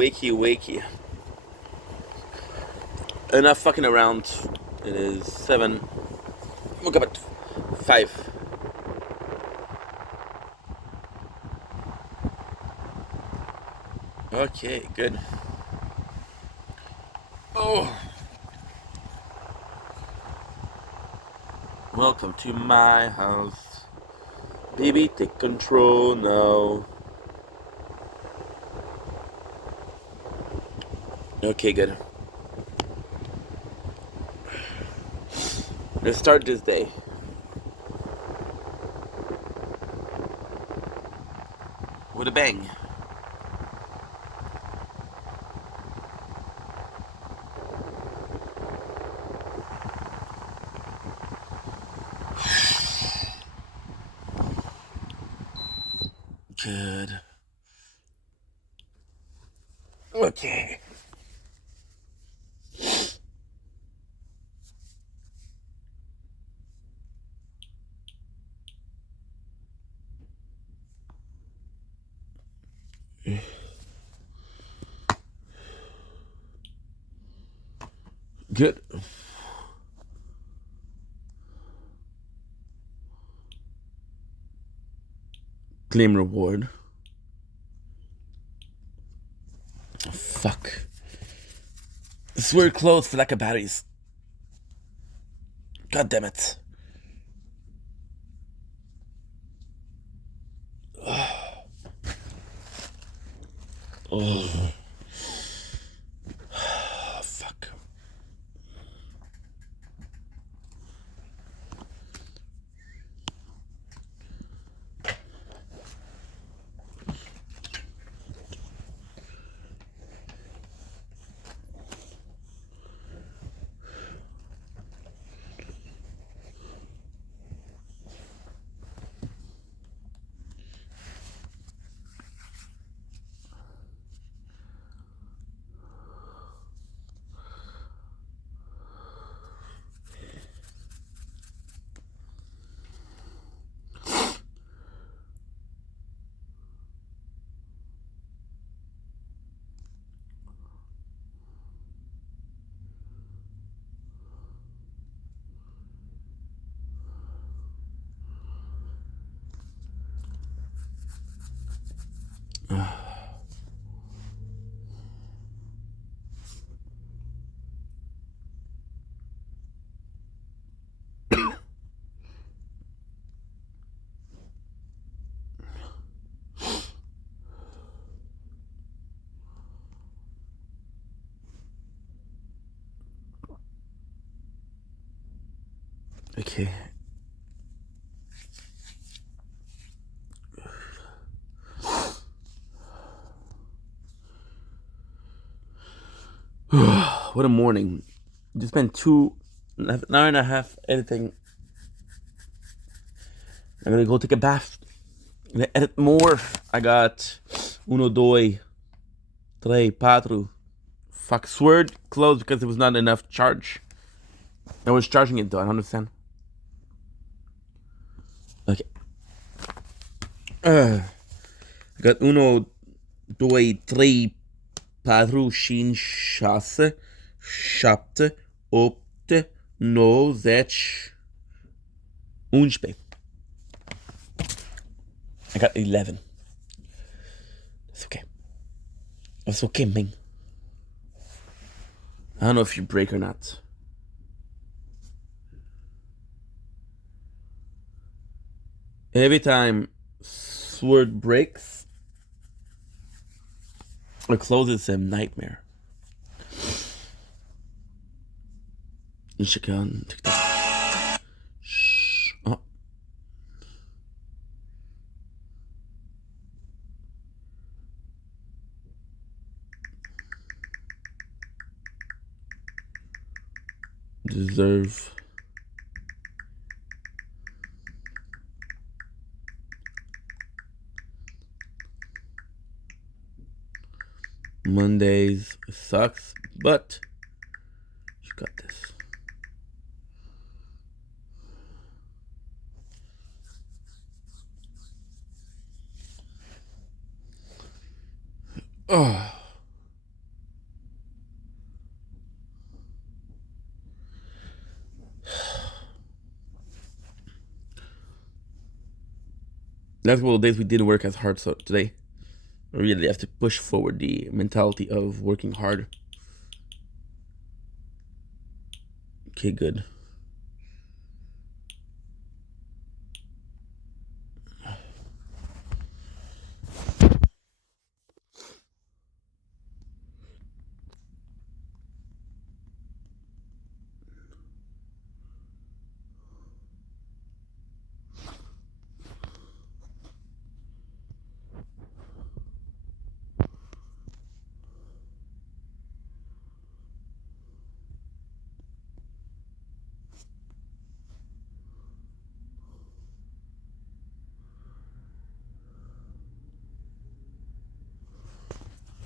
wakey. Enough fucking around. It is 7. Woke up at 5. Okay, good. Oh. Welcome to my house. Baby, take control now. Okay, good. Let's start this day. With a bang. Good. Okay. Good. Claim reward. Oh, fuck. This weird clothes for lack of batteries. God damn it. Oh. Fuck. Okay. What a morning. Just spent 2.5 hours editing. I'm gonna go take a bath. I'm gonna edit more. I got 1, 2, 3, 4. Fuck, sword closed because there was not enough charge. I was charging it though, I don't understand. Okay. I got 1, 2, 3, 4, 5, 6, 7, 8, 9, 10. 11. I got 11. It's okay. It's okay, Ming. I don't know if you break or not. Every time sword breaks or closes, a nightmare. You should go and take that. Shh. Oh. Deserve. Mondays sucks, but you got this. Oh. Last couple of days we didn't work as hard, so today we really have to push forward the mentality of working hard. Okay, good.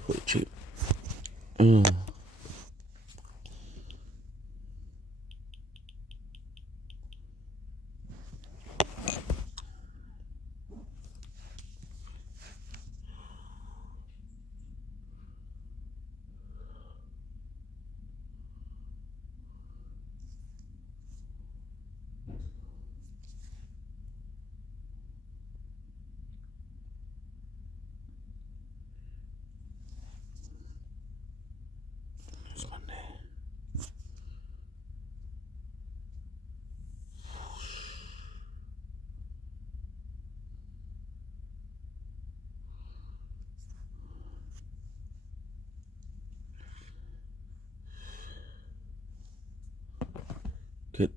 Wait, cheap. Good.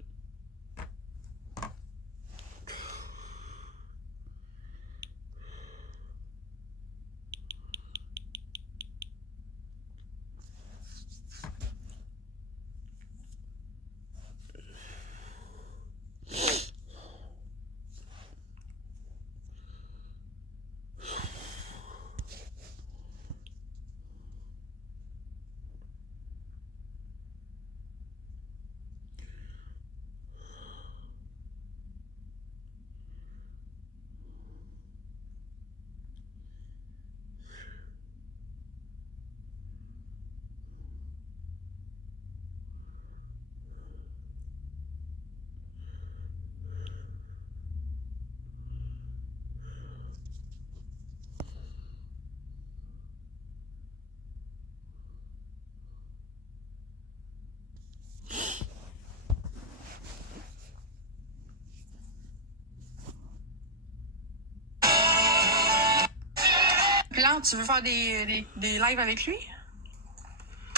Plan, tu veux faire des lives avec lui?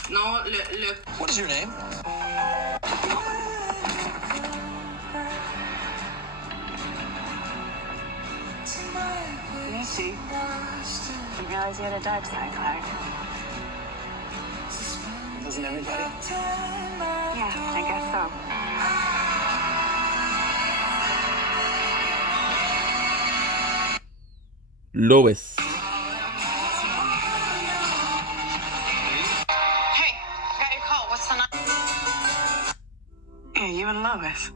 Non, le... What is your name? Me too. Didn't realize you had a dark side, Clark. Doesn't everybody? Yeah, I guess so. Lois. Hey, I got your call. What's the number? Yeah, you and Lois.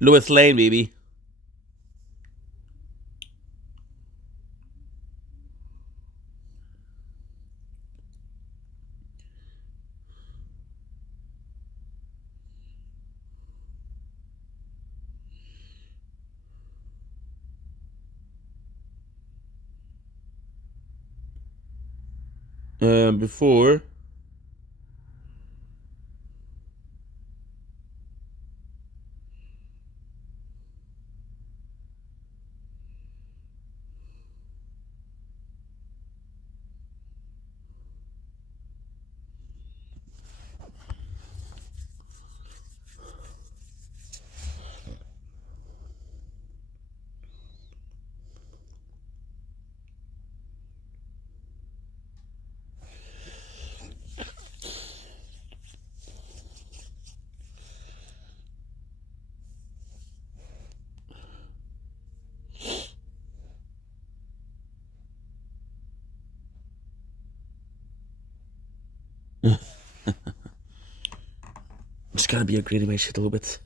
Lois Lane, baby. Before. Just gotta be upgrading my shit a little bit.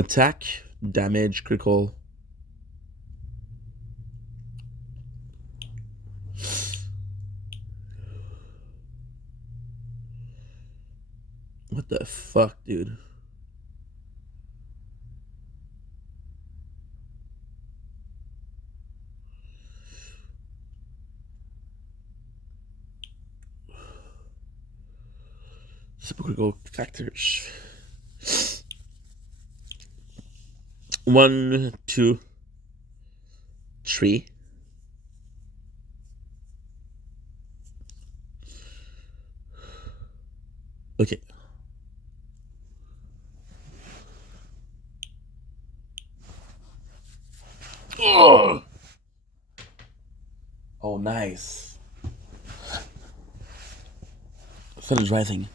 Attack, damage, critical. What the fuck, dude? Super critical factors. 1, 2, 3. Okay. Oh, oh nice. Sun is rising.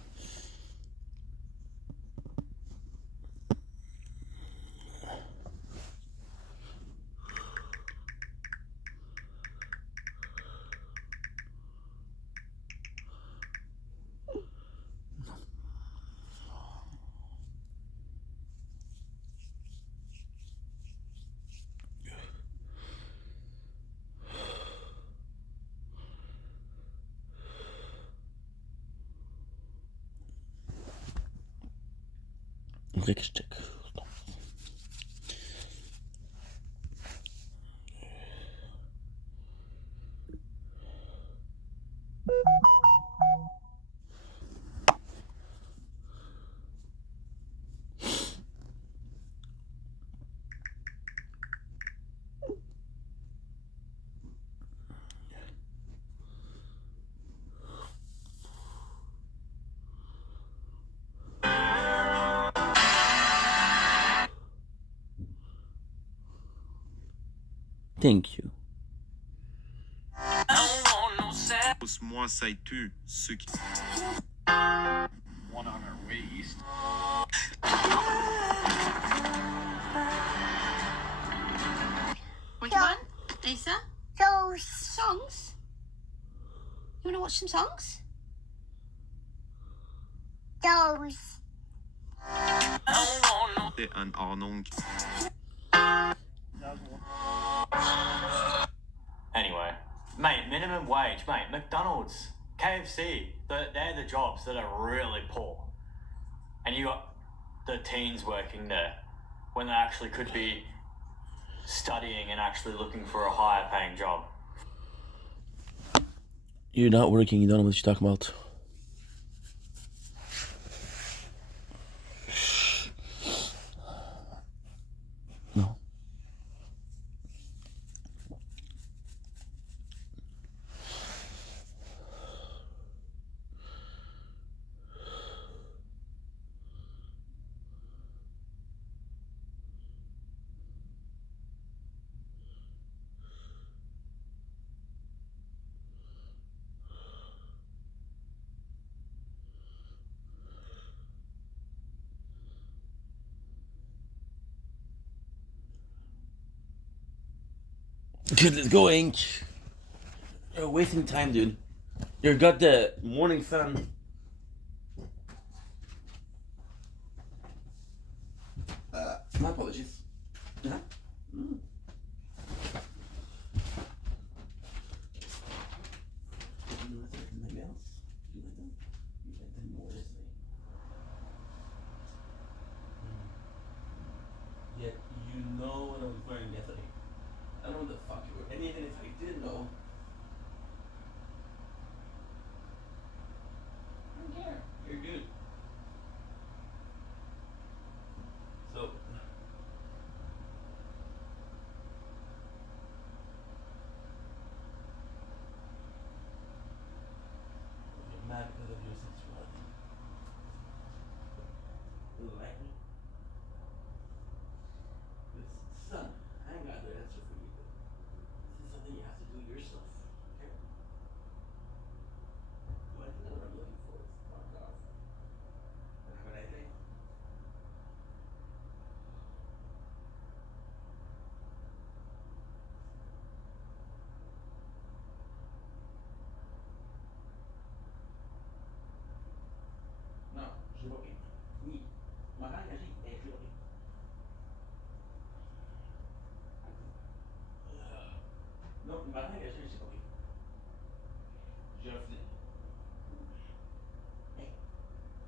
Richtig. Thank you. Moi, ça et tu, ceux qui... One on our way east. What do you want, Lisa? Those. Songs? You want to watch some songs? Those. C'est un Arnon. Anyway, mate, minimum wage, mate, McDonald's, KFC, they're the jobs that are really poor. And you got the teens working there when they actually could be studying and actually looking for a higher paying job. You're not working, you don't know what you're talking about. No. Dude, let's go, Ink. You're wasting time, dude. You got the morning sun. My apologies. Yeah. Yet you know what I was wearing yesterday. I don't know what the fuck you were. And even if I did know, I don't care. You're good. So, you're mad because of your sexuality. You don't like me? This son, I ain't got the answer for you. This is something you have to do yourself. Okay? Do I think what I'm looking for is fuck off. And have a nice day. Non, j'ai pas pris. Oui. Ma langue,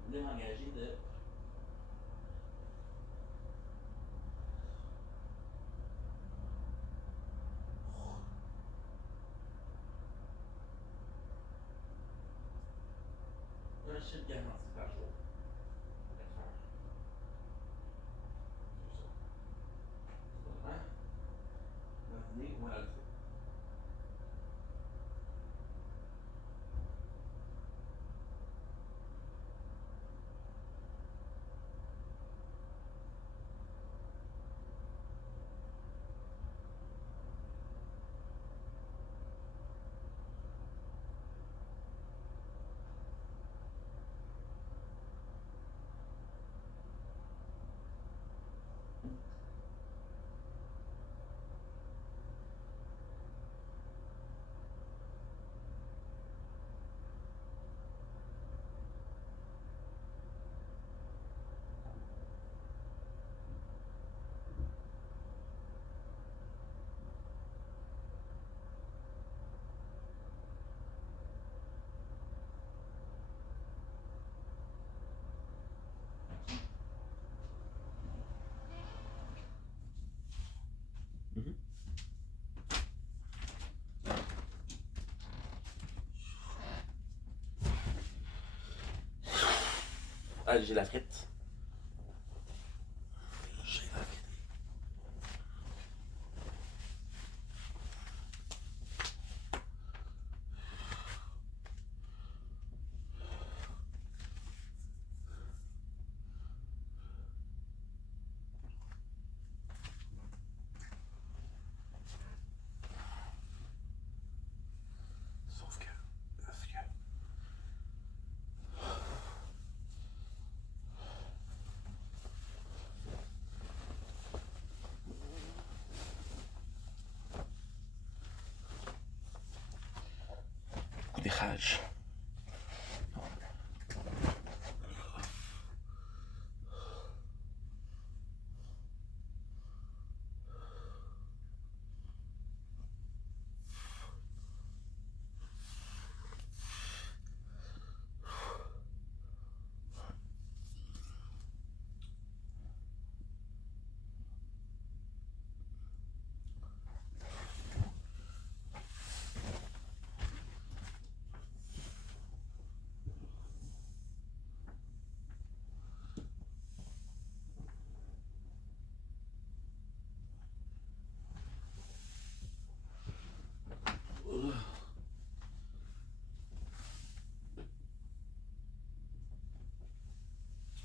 voulais m'engager de. Un chiffre garanti par jour. Hein? Matinée ou à la Ah, j'ai la frite. J'ai la frite. Sauf que. Parce que. Beaucoup de rage.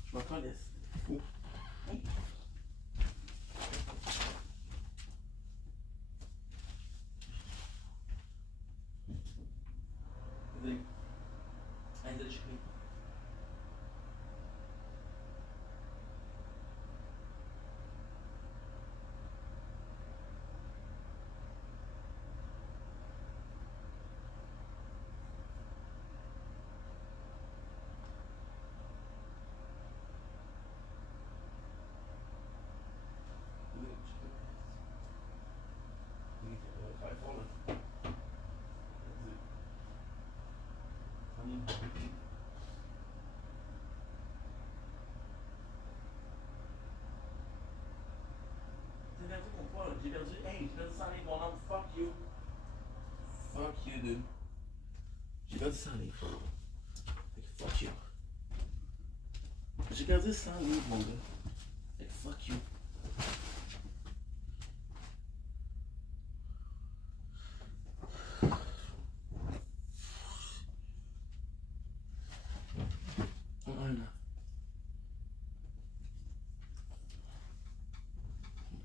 Je m'en laisse. Fou. Désolé. Allez, de chicken. J'ai perdu mon poids, j'ai perdu. Hey, j'ai perdu 100 livres, mon homme. Fuck you. Fuck you, dude. J'ai perdu 100 livres. Fuck you. J'ai perdu 100 livres, mon gars. Fuck you.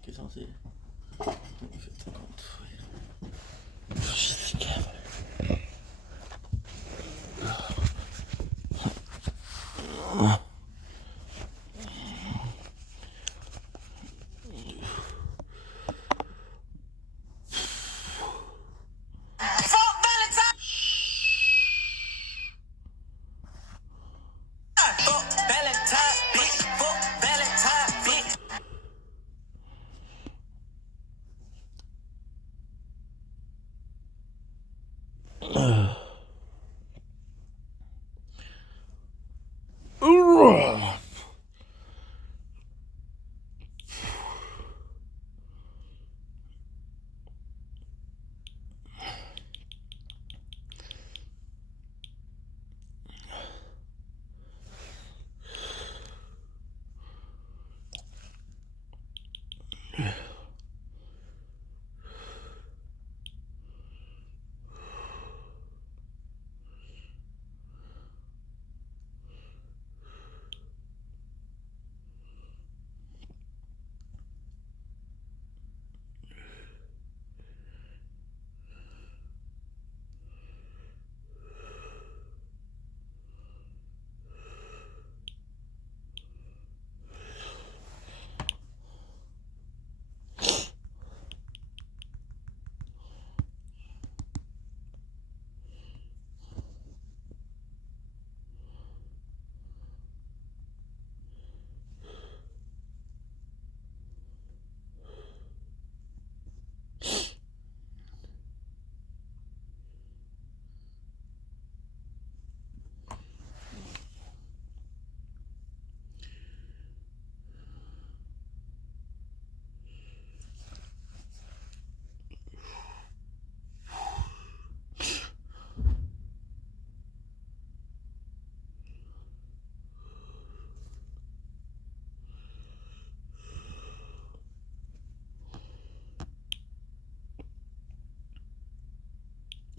Qu'est-ce que c'est? Faites compte.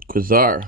Quasar.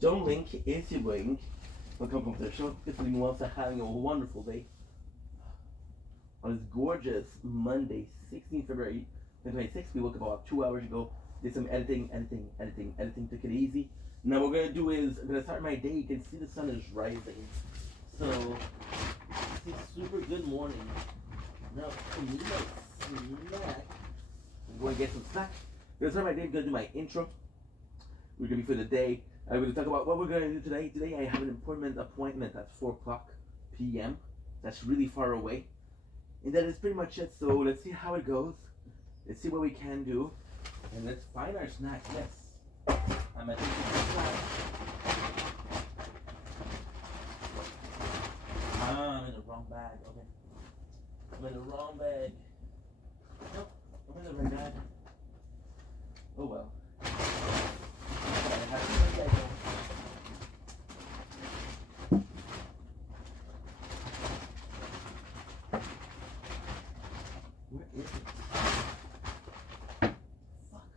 Don't blink if you blink. Welcome to the show. It's been once having a wonderful day. On this gorgeous Monday, 16th February 2026, we woke up about 2 hours ago. Did some editing. Took it easy. Now what we're gonna do is I'm gonna start my day. You can see the sun is rising. So it's a super good morning. Now I need my snack. I'm going to get some snack. I'm gonna start my day. I'm gonna do my intro. We're gonna be for the day. I'm going to talk about what we're going to do today. Today I have an important appointment at 4 o'clock p.m. That's really far away. And that is pretty much it. So let's see how it goes. Let's see what we can do. And let's find our snack. Yes. I'm at snack. I'm in the wrong bag. Okay. I'm in the wrong bag. Nope. I'm in the right bag. Oh well. Where is it? Fuck.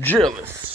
Jealous.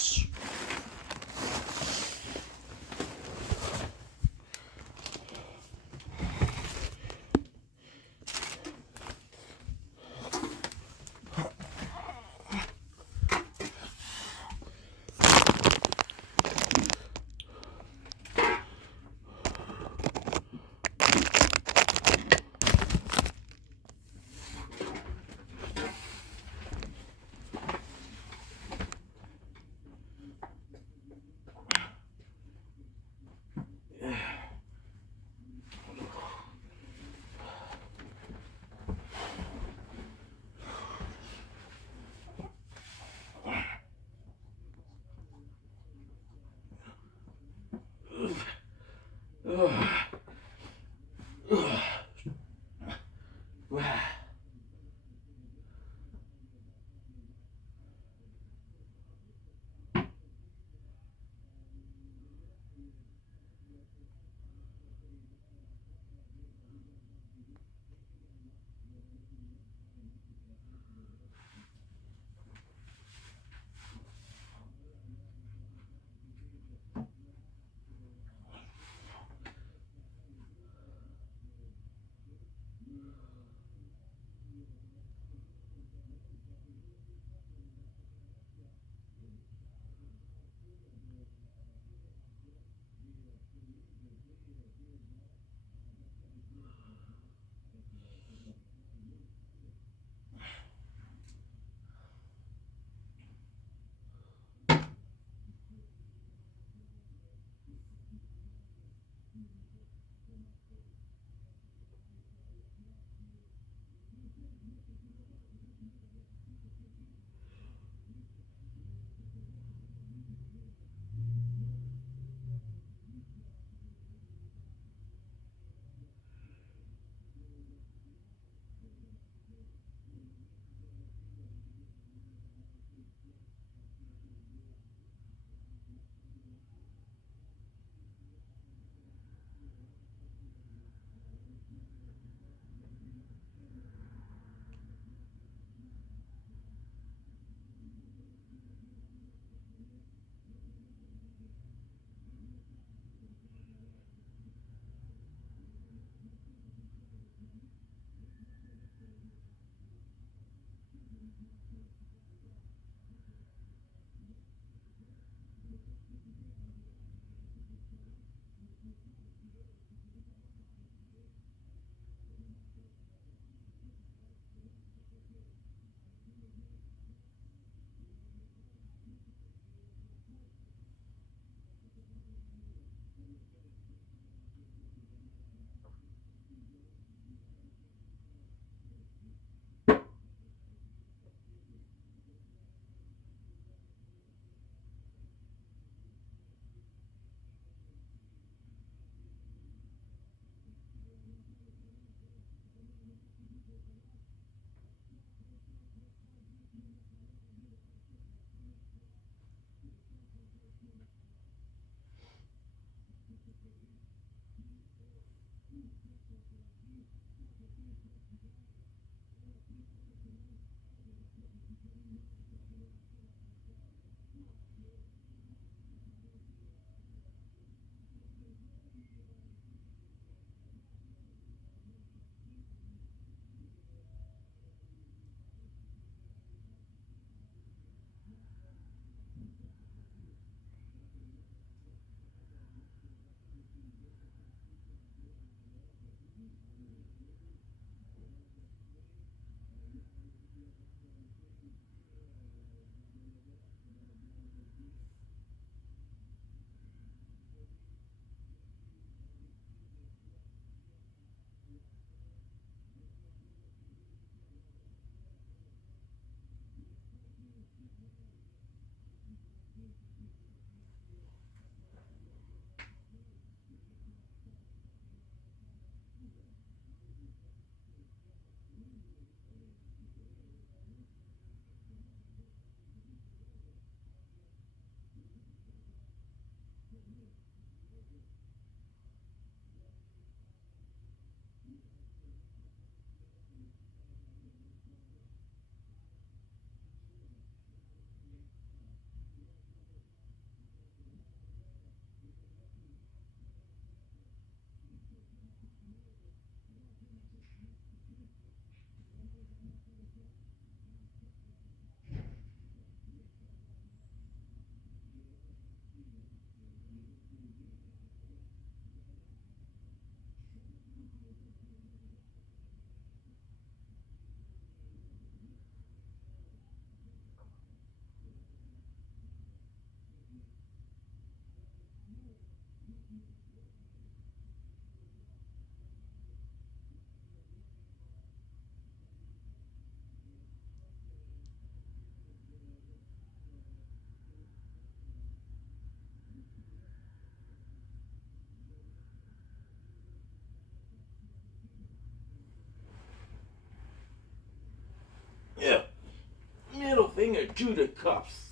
finger to the cups.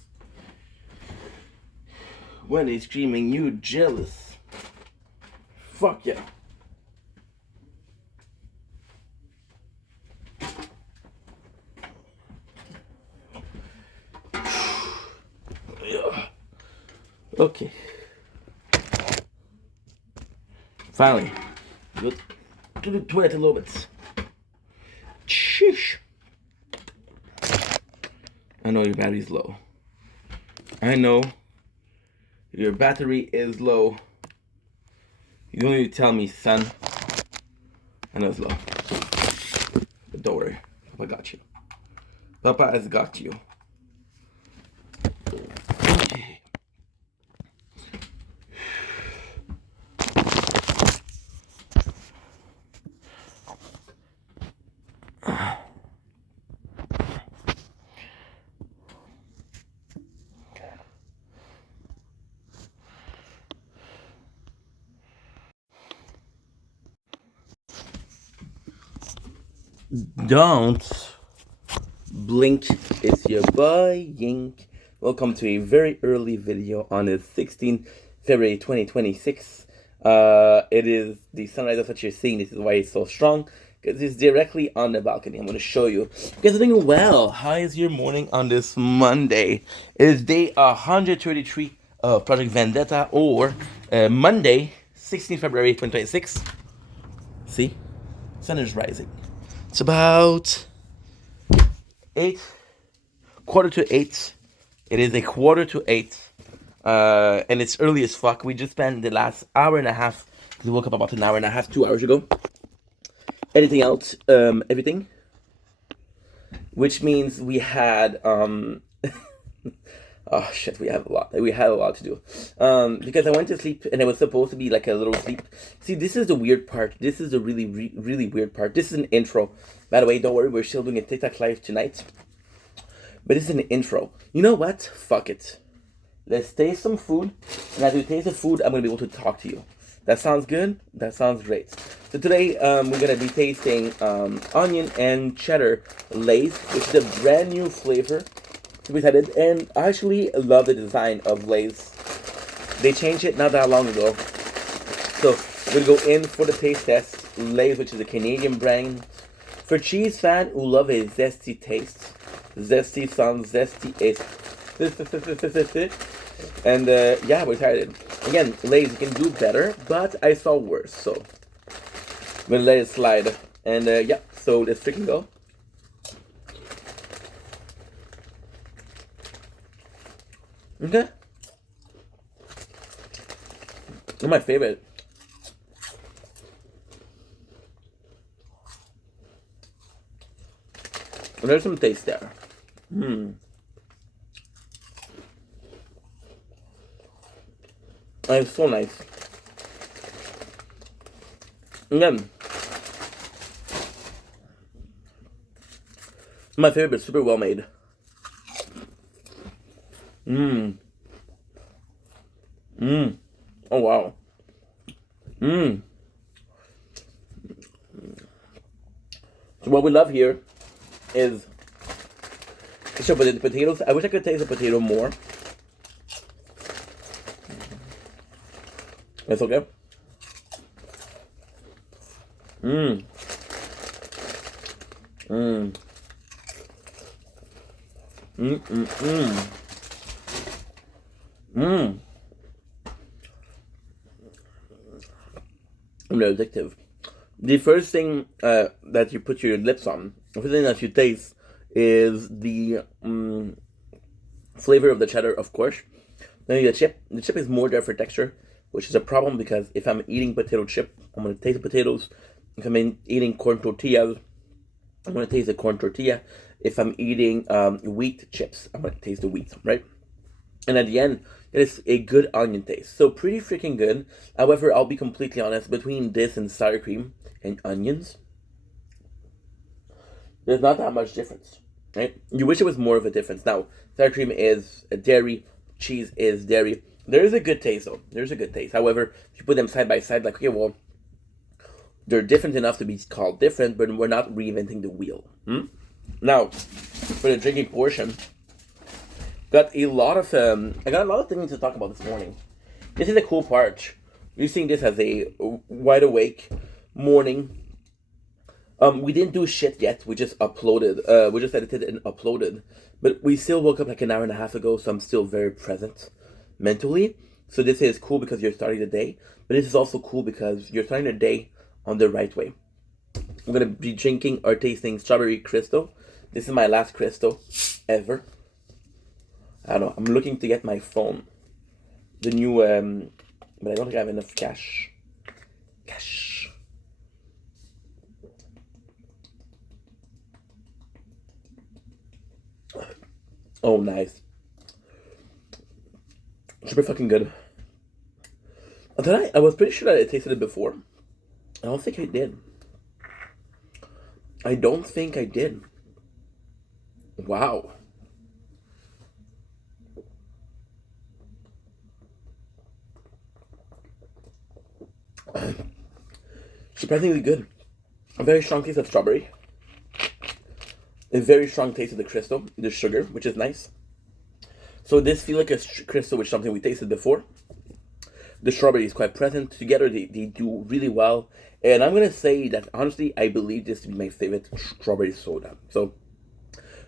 When they screaming, you jealous. Fuck yeah. Okay. Finally, go to the toilet a little bit. Sheesh. I know your battery's low. I know your battery is low. You don't need to tell me, son. I know it's low. But don't worry. Papa got you. Papa has got you. Okay. Don't blink, it's your boy Yink. Welcome to a very early video on the 16th February 2026. It is the sunrise, that's what you're seeing. This is why it's so strong, because it's directly on the balcony. I'm going to show you. You guys are doing well. How is your morning on this Monday? It is day 133 of Project Vendetta, or Monday, 16th February 2026. See? Sun is rising. It's about 8:45. It is 7:45. And it's early as fuck. We just spent the last hour and a half. We woke up about an hour and a half, 2 hours ago. Editing out everything. Which means we had oh shit, we had a lot to do. Because I went to sleep and it was supposed to be like a little sleep. See, this is the weird part. This is the really weird part. This is an intro. By the way, don't worry, we're still doing a TikTok live tonight. But this is an intro. You know what? Fuck it. Let's taste some food. And as we taste the food, I'm gonna be able to talk to you. That sounds good? That sounds great. So today, we're gonna be tasting onion and cheddar Lay's, which is a brand new flavor. We had it, and I actually love the design of Lay's. They changed it not that long ago. So we'll go in for the taste test. Lay's, which is a Canadian brand. For cheese fan who love a zesty taste. Zesty sounds zesty is. And yeah, we're excited. Again, Lay's, you can do better, but I saw worse, so I'm gonna let it slide. And yeah, so let's freaking go. Okay. They're my favorite. There's some taste there. It's so nice. Again, my favorite, but super well made. Oh wow. So what we love here is so the potatoes. I wish I could taste the potato more. It's okay. Very addictive. The first thing that you put your lips on, the first thing that you taste is the flavor of the cheddar, of course. Then the chip. The chip is more there for texture, which is a problem because if I'm eating potato chip, I'm going to taste the potatoes. If I'm eating corn tortillas, I'm going to taste the corn tortilla. If I'm eating wheat chips, I'm going to taste the wheat, right? And at the end, it is a good onion taste. So pretty freaking good. However, I'll be completely honest, between this and sour cream and onions, there's not that much difference, right? You wish it was more of a difference. Now, sour cream is dairy, cheese is dairy. There is a good taste though. There's a good taste. However, if you put them side by side, like, okay, well, they're different enough to be called different, but we're not reinventing the wheel. Now, for the drinking portion, got a lot of I got a lot of things to talk about this morning. This is the cool part. You're seeing this as a wide awake morning. We didn't do shit yet. We just uploaded. We just edited and uploaded. But we still woke up like an hour and a half ago, so I'm still very present mentally. So this is cool because you're starting the day. But this is also cool because you're starting the day on the right way. I'm going to be drinking or tasting strawberry crystal. This is my last crystal ever. I don't know. I'm looking to get my phone. The new, but I don't think I have enough cash. Cash. Oh, nice. Super fucking good. I was pretty sure that I tasted it before. I don't think I did. I don't think I did. Wow. Surprisingly good. A very strong taste of strawberry. A very strong taste of the crystal, the sugar, which is nice. So this feels like a crystal, which is something we tasted before. The strawberry is quite present. Together, they do really well. And I'm going to say that, honestly, I believe this to be my favorite strawberry soda. So,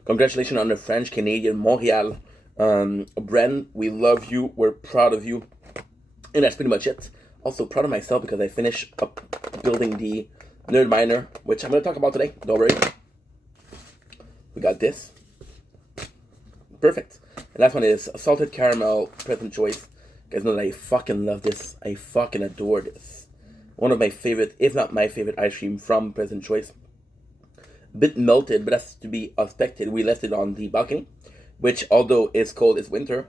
congratulations on the French-Canadian Montreal brand. We love you. We're proud of you. And that's pretty much it. Also, proud of myself because I finished up building the Nerd Miner, which I'm going to talk about today. Don't worry. We got this. Perfect. And last one is salted caramel present choice. You guys know that I fucking love this. I fucking adore this. One of my favorite, if not my favorite, ice cream from Present Choice. A bit melted, but that's to be expected. We left it on the balcony, which, although it's cold, it's winter,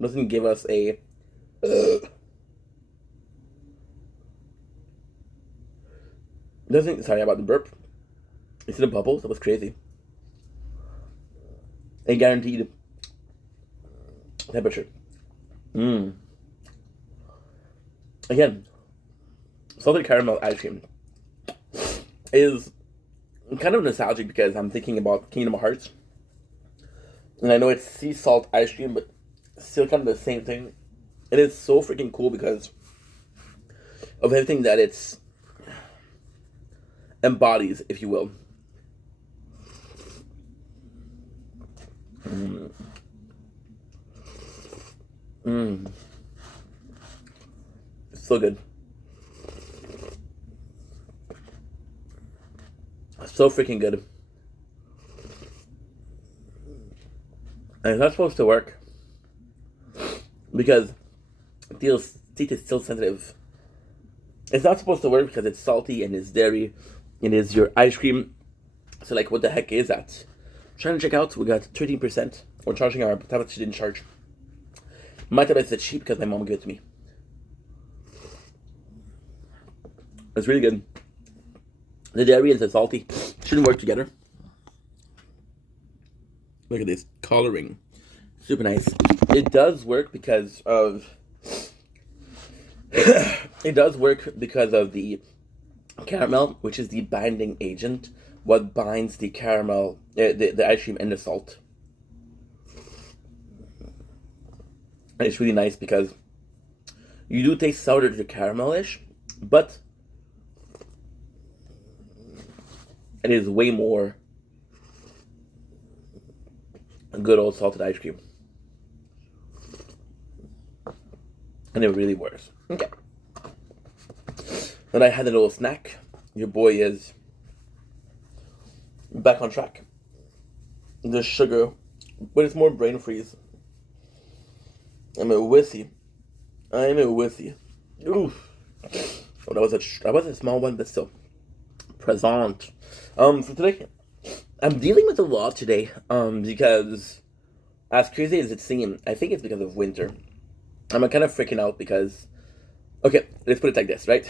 doesn't give us a... Sorry about the burp. It's the bubbles. That was crazy. A guaranteed temperature. Again, salted caramel ice cream is kind of nostalgic because I'm thinking about Kingdom Hearts. And I know it's sea salt ice cream, but still kind of the same thing. It is so freaking cool because of everything that it's embodies, if you will. It's so good. So freaking good. And it's not supposed to work because teeth is still sensitive. It's not supposed to work because it's salty and it's dairy and it's your ice cream. So like, what the heck is that? Trying to check out, we got 13%. We're charging our tablet she didn't charge. My tablet is cheap because my mom gave it to me. It's really good. The dairy and the salty shouldn't work together. Look at this coloring. Super nice. It does work because of... it does work because of the caramel, which is the binding agent. What binds the caramel, the ice cream and the salt. And it's really nice because you do taste sour to caramelish, but it is way more good old salted ice cream. And it really works. Okay. Then I had a little snack. Your boy is back on track. The sugar, but it's more brain freeze. I'm a wussy. Oof. Oh, that was a small one, but still. Present. For today, I'm dealing with a lot today. Because as crazy as it seems, I think it's because of winter. I'm kind of freaking out because, okay, let's put it like this, right?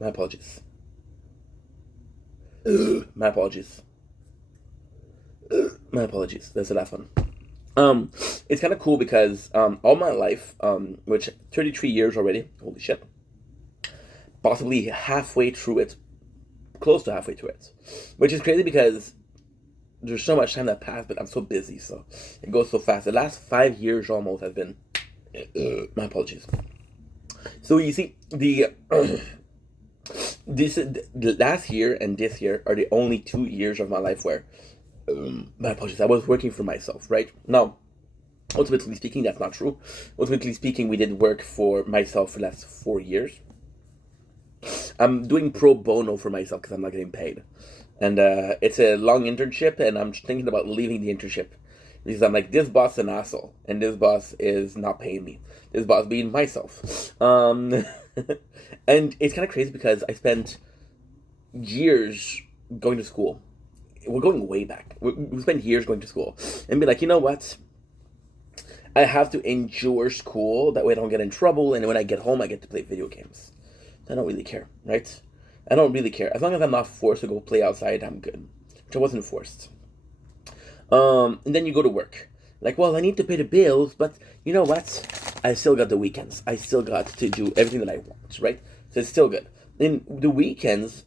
My apologies. My apologies. My apologies. That's the last one. It's kind of cool because all my life, which 33 years already, holy shit, possibly halfway through it, close to halfway through it, which is crazy because there's so much time that passed, but I'm so busy, so it goes so fast. The last 5 years almost has been, my apologies. So you see, the last year and this year are the only 2 years of my life where, my apologies, I was working for myself, right? Now, ultimately speaking, that's not true. Ultimately speaking, we did work for myself for the last 4 years. I'm doing pro bono for myself because I'm not getting paid. And it's a long internship, and I'm thinking about leaving the internship. Because I'm like, this boss is an asshole, and this boss is not paying me. This boss being myself. And it's kind of crazy because I spent years going to school. We're going way back. We spent years going to school. And be like, you know what? I have to endure school, that way I don't get in trouble, and when I get home, I get to play video games. I don't really care, right? I don't really care. As long as I'm not forced to go play outside, I'm good. Which I wasn't forced. And then you go to work. Like, well, I need to pay the bills, but you know what? I still got the weekends. I still got to do everything that I want, right? So it's still good. In the weekends,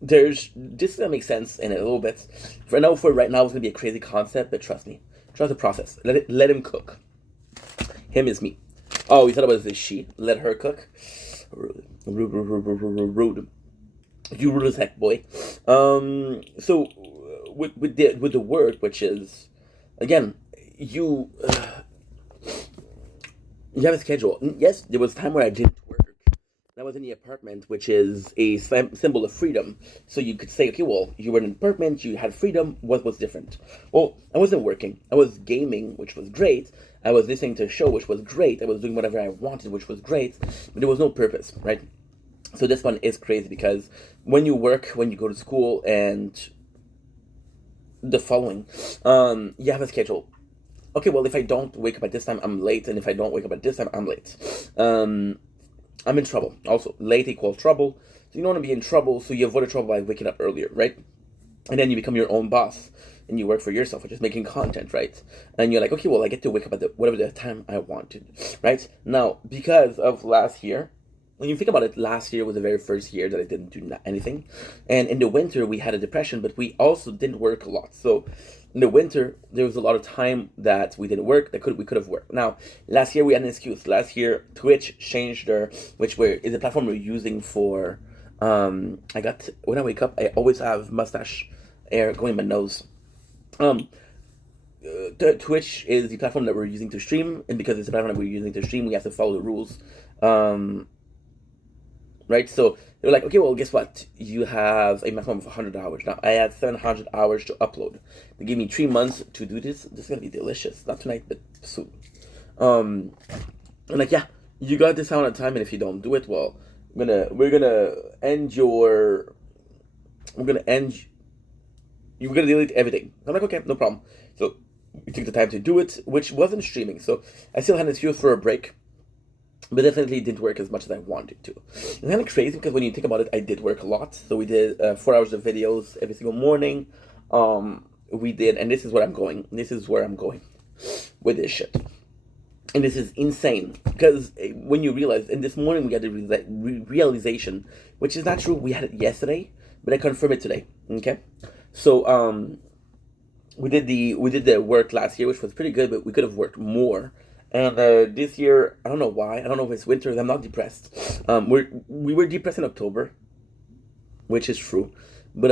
this is gonna make sense in a little bit. For right now, it's gonna be a crazy concept, but trust me. Trust the process. Let him cook. Him is me. Oh, you thought it was a she. Let her cook. Rude. You rude as heck, boy. So with the work, which is, again, you have a schedule. Yes, there was a time where I didn't work. I was in the apartment, which is a symbol of freedom. So you could say, okay, well, you were in an apartment, you had freedom. What was different? Well, I wasn't working. I was gaming, which was great. I was listening to a show, which was great. I was doing whatever I wanted, which was great. But there was no purpose, right? So this one is crazy because when you work, when you go to school, and the following, you have a schedule. Okay, well, if I don't wake up at this time, I'm late. And if I don't wake up at this time, I'm late. I'm in trouble. Also, late equals trouble. So you don't want to be in trouble, so you avoid the trouble by waking up earlier, right? And then you become your own boss, and you work for yourself, which is making content, right? And you're like, okay, well, I get to wake up at whatever the time I want to, right? Now, because of last year, when you think about it, last year was the very first year that I didn't do anything. And in the winter, we had a depression, but we also didn't work a lot. So in the winter, there was a lot of time that we didn't work, we could have worked. Now, last year we had an excuse. Last year, Twitch changed is a platform we're using for, when I wake up, I always have mustache air going in my nose. Twitch is the platform that we're using to stream, and because it's the platform that we're using to stream, we have to follow the rules. Right? So they were like, okay, well, guess what? You have a maximum of 100 hours. Now, I had 700 hours to upload. They gave me 3 months to do this. This is going to be delicious. Not tonight, but soon. I'm like, yeah, you got this amount of time, and if you don't do it, well, you're gonna delete everything. I'm like, okay, no problem. So we took the time to do it, which wasn't streaming. So I still had an excuse for a break. But definitely didn't work as much as I wanted to. It's kind of crazy because when you think about it, I did work a lot. So we did 4 hours of videos every single morning. We did, and this is where I'm going. This is where I'm going with this shit. And this is insane because when you realize, and this morning we had the realization, which is not true. We had it yesterday, but I confirm it today. Okay, so we did the work last year, which was pretty good, but we could have worked more. And this year, I don't know why. I don't know if it's winter. I'm not depressed. We were depressed in October, which is true, but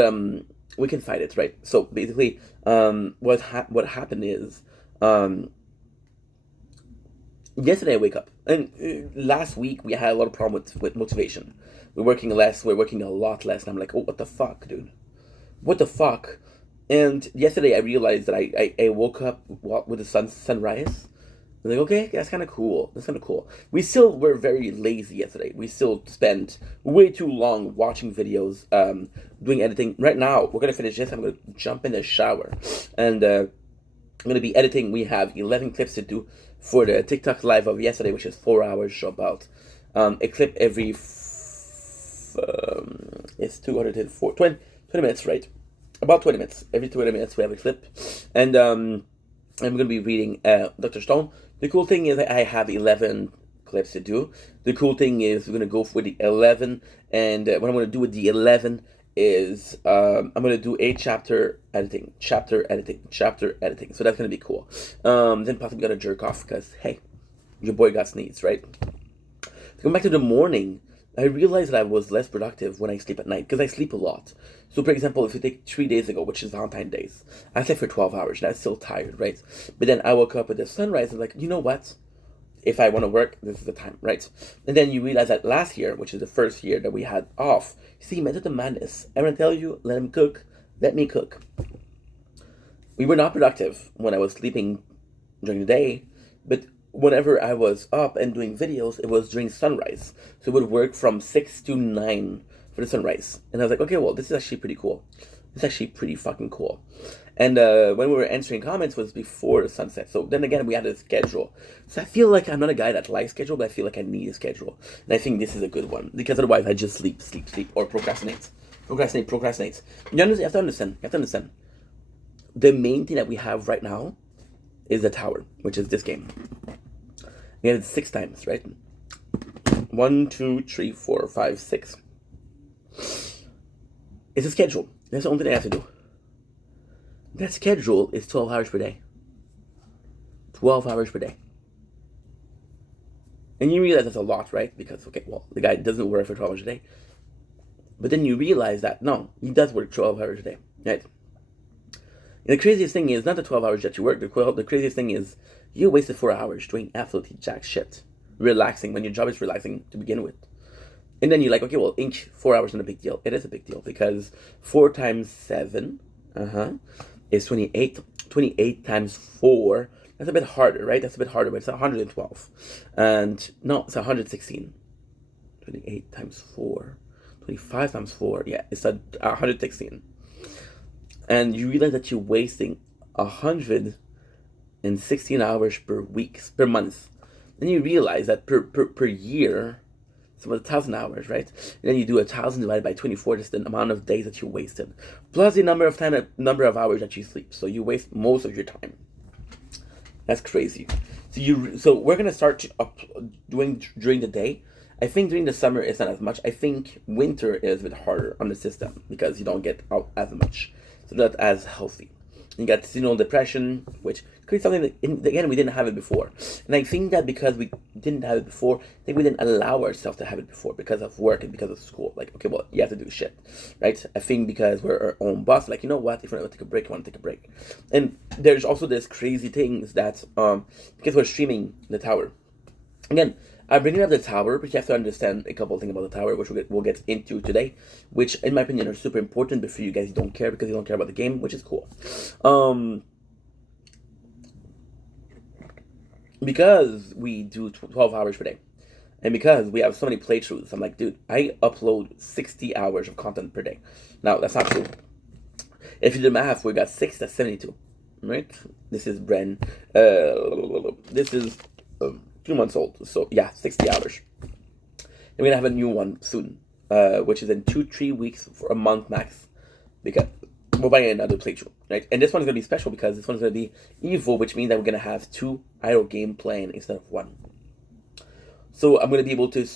we can fight it, right? So basically, what happened is, yesterday I wake up, and last week we had a lot of problem with motivation. We're working less. We're working a lot less. And I'm like, oh, what the fuck, dude? What the fuck? And yesterday I realized that I woke up with the sunrise. I'm like, okay, that's kind of cool. That's kind of cool. We still were very lazy yesterday. We still spent way too long watching videos, doing editing. Right now, we're going to finish this. I'm going to jump in the shower. And I'm going to be editing. We have 11 clips to do for the TikTok live of yesterday, which is 4 hours. So about a clip every... it's 204... 20 minutes, right? About 20 minutes. Every 20 minutes we have a clip. And I'm going to be reading Dr. Stone. The cool thing is I have 11 clips to do. The cool thing is we're going to go for the 11, and what I'm going to do with the 11 is I'm gonna do a chapter editing. So that's gonna be cool. Then possibly gonna jerk off because hey, your boy got sneezed, right? Going back to the morning, I realized that I was less productive when I sleep at night because I sleep a lot. So, for example, if you take 3 days ago, which is Valentine's Days, I slept for 12 hours and I was still tired, right? But then I woke up with the sunrise and like, you know what? If I want to work, this is the time, right? And then you realize that last year, which is the first year that we had off, see, method of madness. I'm gonna tell you, let him cook, let me cook. We were not productive when I was sleeping during the day, but whenever I was up and doing videos, it was during sunrise. So it would work from 6 to 9 for the sunrise. And I was like, okay, well, this is actually pretty cool. It's actually pretty fucking cool. And when we were answering comments was before the sunset. So then again, we had a schedule. So I feel like I'm not a guy that likes schedule, but I feel like I need a schedule. And I think this is a good one. Because otherwise I just sleep, or procrastinate. You have to understand. The main thing that we have right now is the tower, which is this game. We had it 6 times, right? 1, 2, 3, 4, 5, 6. It's a schedule. That's the only thing I have to do. That schedule is 12 hours per day. 12 hours per day. And you realize that's a lot, right? Because, okay, well, the guy doesn't work for 12 hours a day. But then you realize that, no, he does work 12 hours a day, right? And the craziest thing is not the 12 hours that you work. The craziest thing is you wasted 4 hours doing absolutely jack shit. Relaxing when your job is relaxing to begin with. And then you're like, okay, well, 4 hours isn't a big deal. It is a big deal because 4 times 7 is 28. 28 times 4, that's a bit harder, right? That's a bit harder, but it's 112. And no, it's 116. 28 times 4. 25 times 4, yeah, it's 116. And you realize that you're wasting 116 hours per month. Then you realize that per year, it's about 1,000 hours, right? And then you do 1,000 divided by 24, just the amount of days that you wasted, plus the number of hours that you sleep. So you waste most of your time. That's crazy. So we're gonna start doing during the day. I think during the summer it's not as much. I think winter is a bit harder on the system because you don't get out as much, so not as healthy. You got seasonal depression, which creates something that, again, we didn't have it before. And I think that because we didn't have it before, I think we didn't allow ourselves to have it before because of work and because of school. Like, okay, well, you have to do shit, right? I think because we're our own boss, like, you know what? If you want to take a break, you want to take a break. And there's also this crazy things that, because we're streaming the tower. Again, I'm bringing up the tower, but you have to understand a couple of things about the tower, which we'll get into today, which, in my opinion, are super important, but for you guys, you don't care because you don't care about the game, which is cool. Because we do 12 hours per day, and because we have so many playthroughs, I'm like, dude, I upload 60 hours of content per day. Now, that's not true. If you do the math, we got 6, that's 72, right? This is Bren. This is 2 months old, so yeah, 60 hours. And we're gonna have a new one soon, which is in 2-3 weeks for a month max, because we're buying another playthrough, right? And this one's gonna be special because this one's gonna be Evo, which means that we're gonna have 2 idle game playing instead of 1. So I'm gonna be able to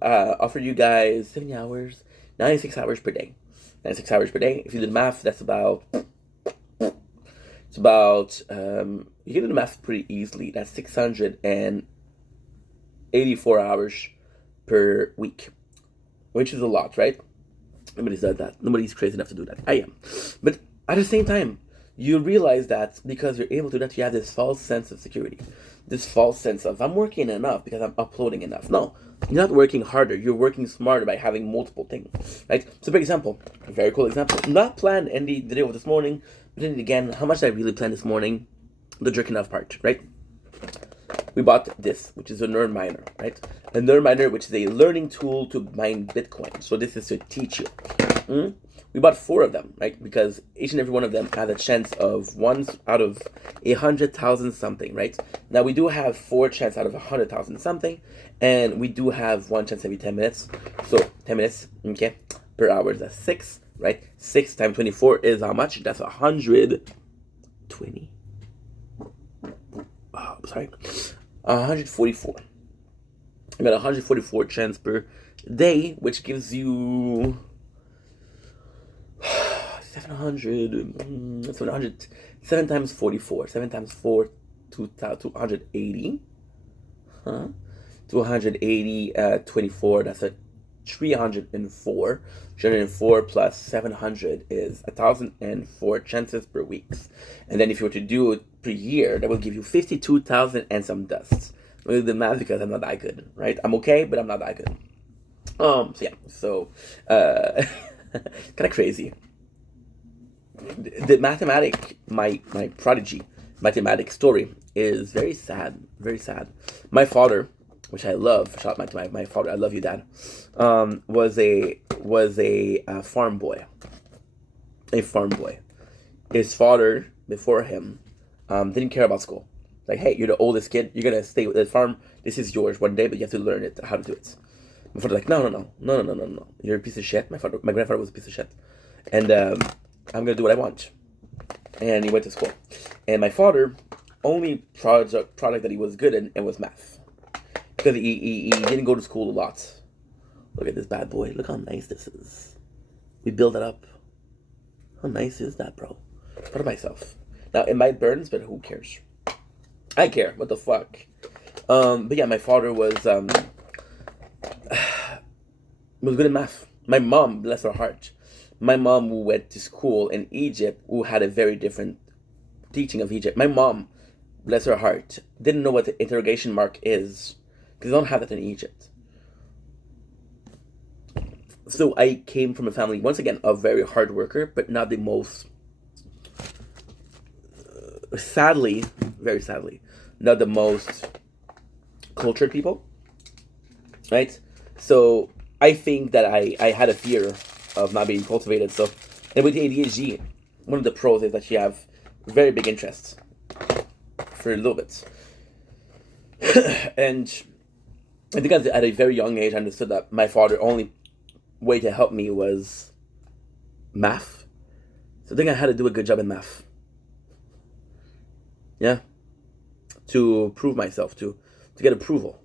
offer you guys 70 hours, 96 hours per day. 96 hours per day. If you do the math, that's about. It's about. You can do the math pretty easily. That's 684 hours per week, which is a lot, right? Nobody's done that. Nobody's crazy enough to do that. I am. But at the same time, you realize that because you're able to do that, you have this false sense of security. This false sense of, I'm working enough because I'm uploading enough. No, you're not working harder. You're working smarter by having multiple things, right? So, for example, a very cool example. Not planned in the video of this morning, but then again, how much did I really plan this morning? The jerking off part, right? We bought this, which is a nerd miner, right? A nerd miner, which is a learning tool to mine Bitcoin. So this is to teach you. We bought 4 of them, right? Because each and every one of them had a chance of 1 out of 100,000 something, right? Now we do have 4 chance out of 100,000 something, and we do have 1 chance every 10 minutes. So 10 minutes, okay, per hour, that's 6, right? 6 times 24 is how much? That's 120. Oh, sorry. 144. I got 144 chance per day, which gives you 7 times 44. 7 times 4, 280. Huh? 280, 24, that's a 304. 304 plus 700 is 1,004 chances per week. And then if you were to do it per year, that will give you 52,000 and some dust. We'll do the math because I'm not that good, right? I'm okay, but I'm not that good. Kind of crazy. The my prodigy mathematic story is very sad, very sad. My father, which I love, shout out to my father, I love you, Dad, was a farm boy. A farm boy. His father, before him, didn't care about school. Like, hey, you're the oldest kid, you're gonna stay with the farm, this is yours one day, but you have to learn it, how to do it. My father like, no, you're a piece of shit. My grandfather was a piece of shit. And I'm gonna do what I want. And he went to school. And my father, only product that he was good in and was math. Because he didn't go to school a lot. Look at this bad boy. Look how nice this is. We built it up. How nice is that, bro? Proud of myself. Now, it might burn, but who cares? I care. What the fuck? But yeah, my father was good in math. My mom, bless her heart, my mom who went to school in Egypt, who had a very different teaching of Egypt. My mom, bless her heart, didn't know what the interrogation mark is, because they don't have that in Egypt. So I came from a family, once again, a very hard worker, but not the most, sadly, very sadly, not the most cultured people, right? So I think that I had a fear of not being cultivated. So, and with ADHD, one of the pros is that you have very big interests for a little bit. And I think at a very young age, I understood that my father only way to help me was math. So I think I had to do a good job in math. Yeah. To prove myself, to get approval.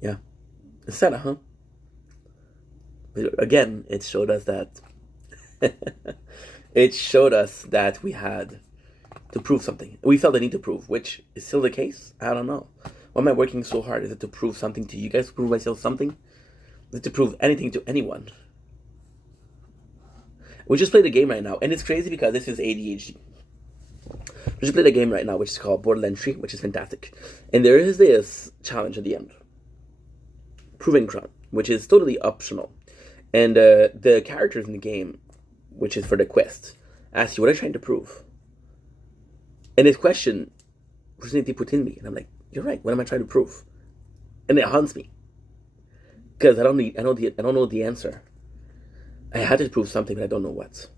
Yeah. It's sad, huh? But again, it showed us that we had to prove something. We felt the need to prove, which is still the case. I don't know. Why am I working so hard? Is it to prove something to you guys? To prove myself something? Is it to prove anything to anyone? We just played a game right now, and it's crazy because this is ADHD. We just played a game right now, which is called Borderlands 3, which is fantastic. And there is this challenge at the end. Proving ground, which is totally optional. And the characters in the game, which is for the quest, ask you, what are you trying to prove? And this question, personality put in me, and I'm like, you're right, what am I trying to prove? And it haunts me. Because I don't know the answer. I had to prove something, but I don't know what.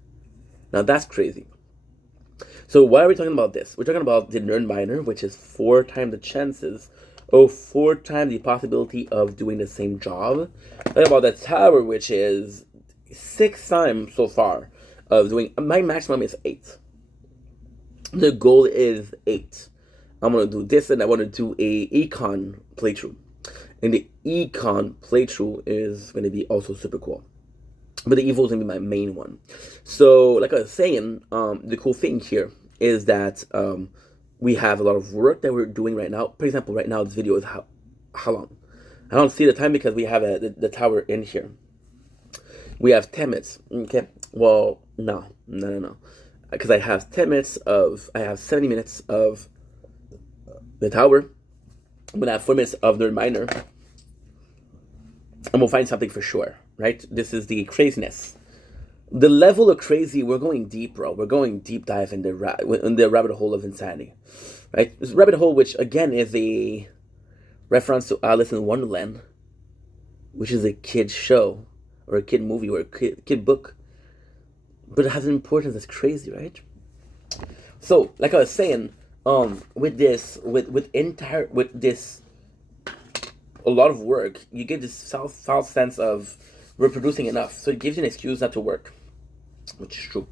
Now that's crazy. So why are we talking about this? We're talking about the nerd minor, which is 4 times the chances, 4 times the possibility of doing the same job. Talking about the tower, which is 6 times so far of doing. My maximum is 8. The goal is 8. I'm gonna do this, and I want to do a econ playthrough. And the econ playthrough is gonna be also super cool. But the evil is gonna be my main one. So, like I was saying, the cool thing here is that we have a lot of work that we're doing right now. For example, right now this video is how long? I don't see the time because we have the tower in here. We have 10 minutes. Okay. Well, no. Because I have 70 minutes of the tower. I'm gonna have 4 minutes of the minor. And we'll find something for sure, right? This is the craziness. The level of crazy, we're going deep, bro. We're going deep dive in the rabbit hole of insanity, right? This rabbit hole, which again is a reference to Alice in Wonderland, which is a kid show or a kid movie or a kid book, but it has an importance that's crazy, right? So, like I was saying, with this, a lot of work, you get this false sense of we're producing enough, so it gives you an excuse not to work, which is true.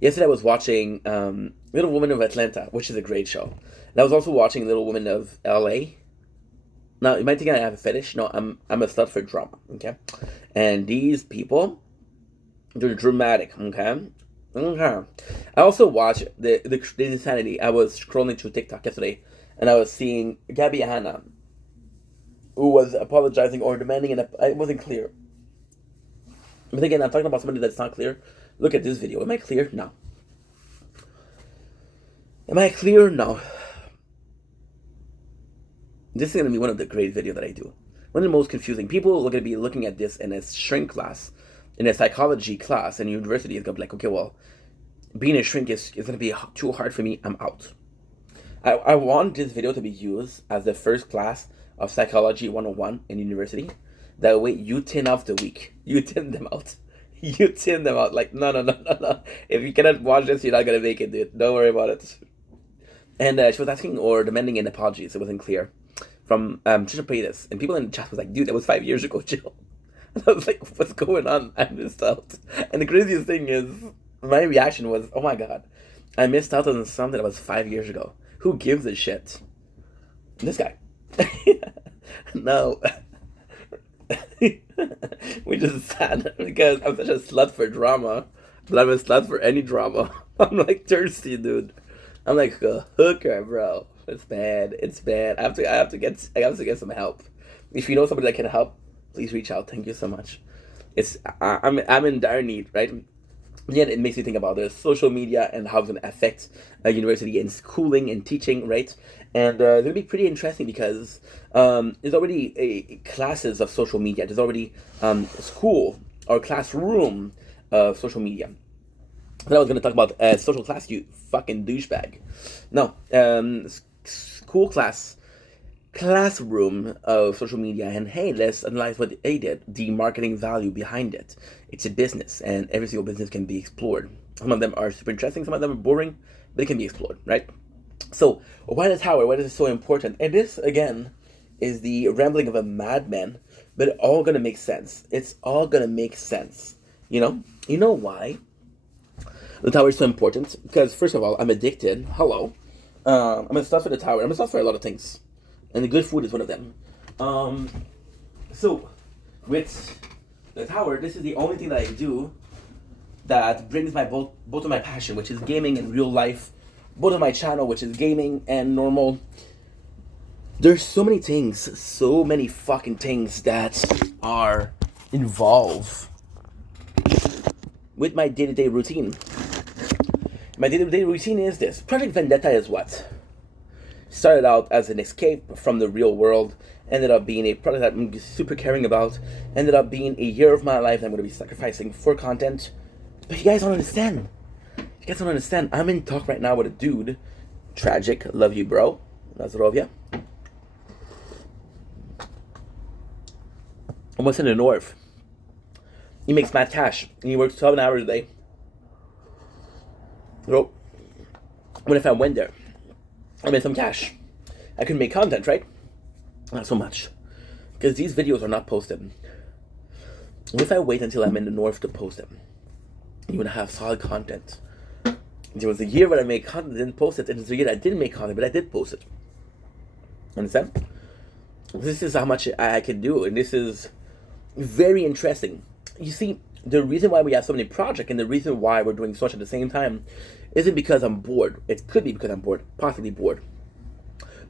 Yesterday I was watching Little Women of Atlanta, which is a great show. And I was also watching Little Women of LA. Now, you might think I have a fetish. No, I'm a slut for drama, okay? And these people They're dramatic. Okay. Okay. I also watch the insanity. I was scrolling through TikTok yesterday, and I was seeing Gabby Hanna, who was apologizing or demanding, and it wasn't clear. But again, I'm talking about somebody that's not clear. Look at this video. Am I clear? No. Am I clear? No. This is going to be one of the great videos that I do. One of the most confusing. People are going to be looking at this in a shrink class, in a psychology class, and university is going to be like, okay, well, being a shrink is going to be too hard for me. I'm out. I want this video to be used as the first class of Psychology 101 in university. That way you thin off the weak. You thin them out. You thin them out. Like, no. If you cannot watch this, you're not going to make it, dude. Don't worry about it. And she was asking or demanding an apology, so it wasn't clear. From Trisha Paytas. And people in the chat was like, dude, that was 5 years ago, chill. And I was like, what's going on? I missed out. And the craziest thing is, my reaction was, oh my god, I missed out on something that was 5 years ago. Who gives a shit? This guy. No. We just sad because I'm such a slut for drama, but I'm a slut for any drama. I'm like thirsty, dude. I'm like a hooker, bro. It's bad. It's bad. I have to get some help. If you know somebody that can help, please reach out. Thank you so much. I'm in dire need, right? Yeah, it makes me think about the social media and how it's going to affect university and schooling and teaching, right? And it's going to be pretty interesting because there's already classes of social media. There's already school or classroom of social media. Then I was going to talk about social class, you fucking douchebag. No, school classroom of social media, and hey, let's analyze what they did, the marketing value behind it. It's a business, and every single business can be explored. Some of them are super interesting, some of them are boring, but they can be explored, right? So, why the tower? Why is it so important? And this, again, is the rambling of a madman, but it's all gonna make sense. It's all gonna make sense. You know why the tower is so important? Because, first of all, I'm addicted. Hello. I'm a slut for the tower. I'm a slut for a lot of things. And the good food is one of them. So, with the tower, this is the only thing that I do that brings my both of my passion, which is gaming and real life, both of my channel, which is gaming and normal. There's so many things, so many fucking things that are involved with my day-to-day routine. My day-to-day routine is this. Project Vendetta is what? Started out as an escape from the real world, ended up being a project that I'm super caring about, ended up being a year of my life that I'm going to be sacrificing for content. But you guys don't understand. You guys don't understand. I'm in talk right now with a dude. Tragic. Love you, bro. Nazdrovya. Almost in the north. He makes mad cash. And he works 12 hours a day. So, what if I went there? I made some cash. I could make content, right? Not so much. Because these videos are not posted. What if I wait until I'm in the north to post them? You would have solid content. There was a year when I made content, didn't post it, and there's a year I didn't make content, but I did post it. Understand? This is how much I can do, and this is very interesting. You see, the reason why we have so many projects and the reason why we're doing so much at the same time isn't because I'm bored. It could be because I'm bored, possibly bored.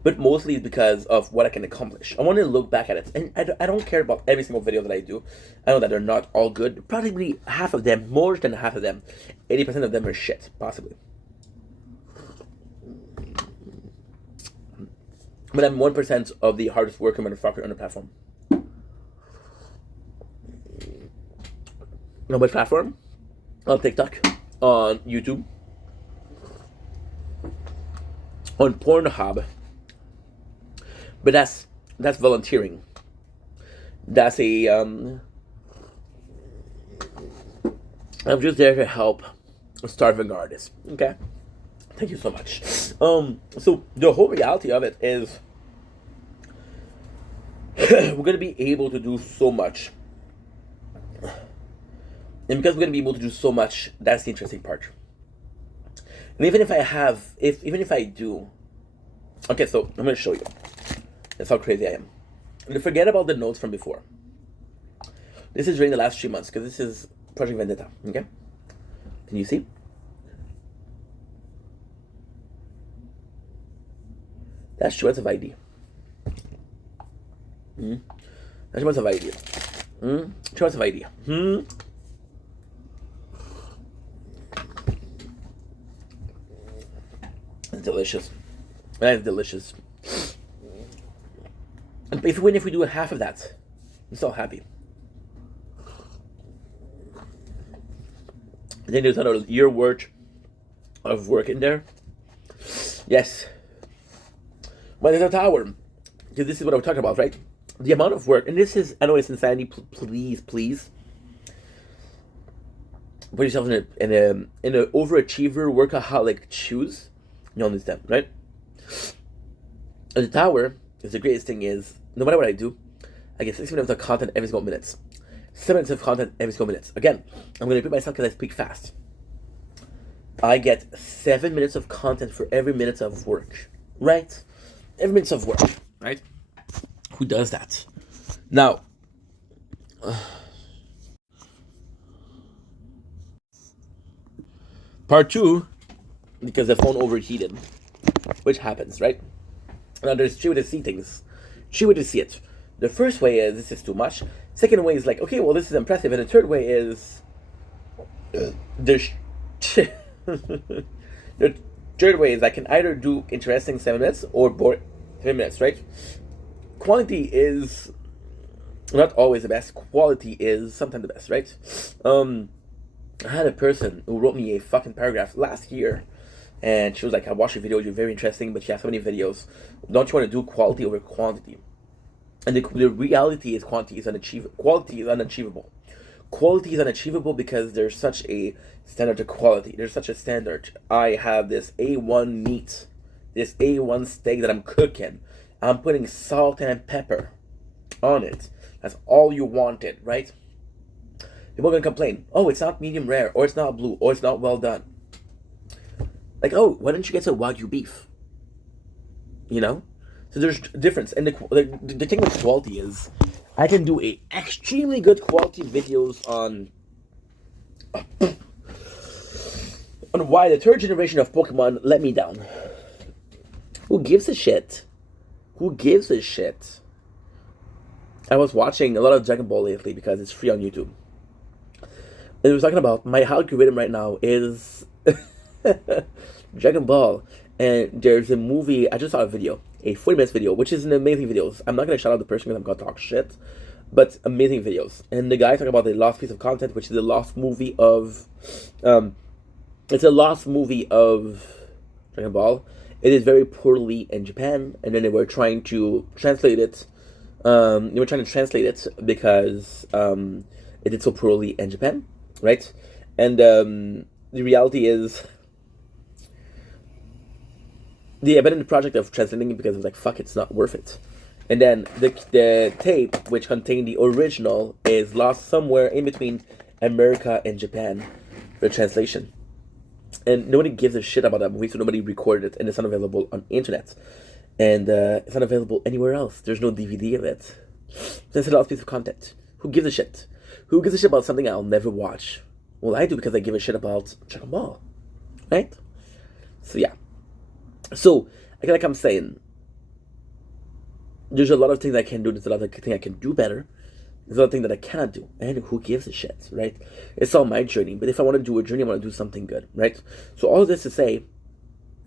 But mostly it's because of what I can accomplish. I want to look back at it. And I don't care about every single video that I do. I know that they're not all good. Probably half of them, more than half of them, 80% of them are shit, possibly. But I'm 1% of the hardest working motherfucker on the platform. On which platform? On TikTok, on YouTube, on Pornhub. But that's volunteering. That's I'm just there to help starving artists. Okay? Thank you so much. So the whole reality of it is we're gonna be able to do so much. And because we're gonna be able to do so much, that's the interesting part. And even if I do, okay, so I'm gonna show you. That's how crazy I am. And forget about the notes from before. This is during the last 3 months, because this is Project Vendetta. Okay? Can you see? That's too much of ID. That's too much of ID. Too much of ID. It's delicious. That is delicious. And if we do half of that, I'm so happy. Then there's another year worth of work in there. Yes. But there's a tower. Because this is what I'm talking about, right? The amount of work, and this is, I know it's insanity, please put yourself in an overachiever, workaholic shoes. You understand, right? And the tower is the greatest thing is, no matter what I do, I get 6 minutes of content every single minute. 7 minutes of content every single minute. Again, I'm going to repeat myself because I speak fast. I get 7 minutes of content for every minute of work, right? Every minute of work, right? Who does that? Now, part 2, because the phone overheated, which happens, right? Now, there's 3 ways to see things. 3 ways to see it. The first way is, this is too much. Second way is like, okay, well, this is impressive. And the third way is, the third way is I can either do interesting 7 minutes or boring 10 minutes, right? Quantity is not always the best. Quality is sometimes the best, right? I had a person who wrote me a fucking paragraph last year, and she was like, I watched your video, you're very interesting, but you have so many videos. Don't you want to do quality over quantity? And the reality is quality is unachievable. Quality is unachievable because there's such a standard to quality. There's such a standard. I have this A1 meat, this A1 steak that I'm cooking. I'm putting salt and pepper on it. That's all you wanted, right? People are gonna complain. Oh, it's not medium rare, or it's not blue, or it's not well done. Like, oh, why don't you get some Wagyu beef? You know? So there's a difference. And the thing with quality is, I can do a extremely good quality videos on why the 3rd generation of Pokemon let me down. Who gives a shit? Who gives a shit? I was watching a lot of Dragon Ball lately because it's free on YouTube. And it was talking about my algorithm right now is Dragon Ball. And there's a movie, I just saw a video, a 40 minutes video, which is an amazing video. I'm not going to shout out the person because I'm going to talk shit, but amazing videos. And the guy talking about the lost piece of content, which is the lost movie of, it's a lost movie of Dragon Ball. It is very poorly in Japan, and then they were trying to translate it. Because it did so poorly in Japan, right? And the reality is, they abandoned the project of translating it because it was like, fuck, it's not worth it. And then the tape, which contained the original, is lost somewhere in between America and Japan for translation. And nobody gives a shit about that movie, so nobody recorded it, and it's not available on the internet. And it's not available anywhere else. There's no DVD of it. That's a lost piece of content. Who gives a shit? Who gives a shit about something I'll never watch? Well, I do, because I give a shit about Dragon Ball. Right? So, yeah. So, like I'm saying, there's a lot of things I can do. There's a lot of things I can do better. There's a lot of things that I cannot do. And who gives a shit, right? It's all my journey. But if I want to do a journey, I want to do something good, right? So all this to say,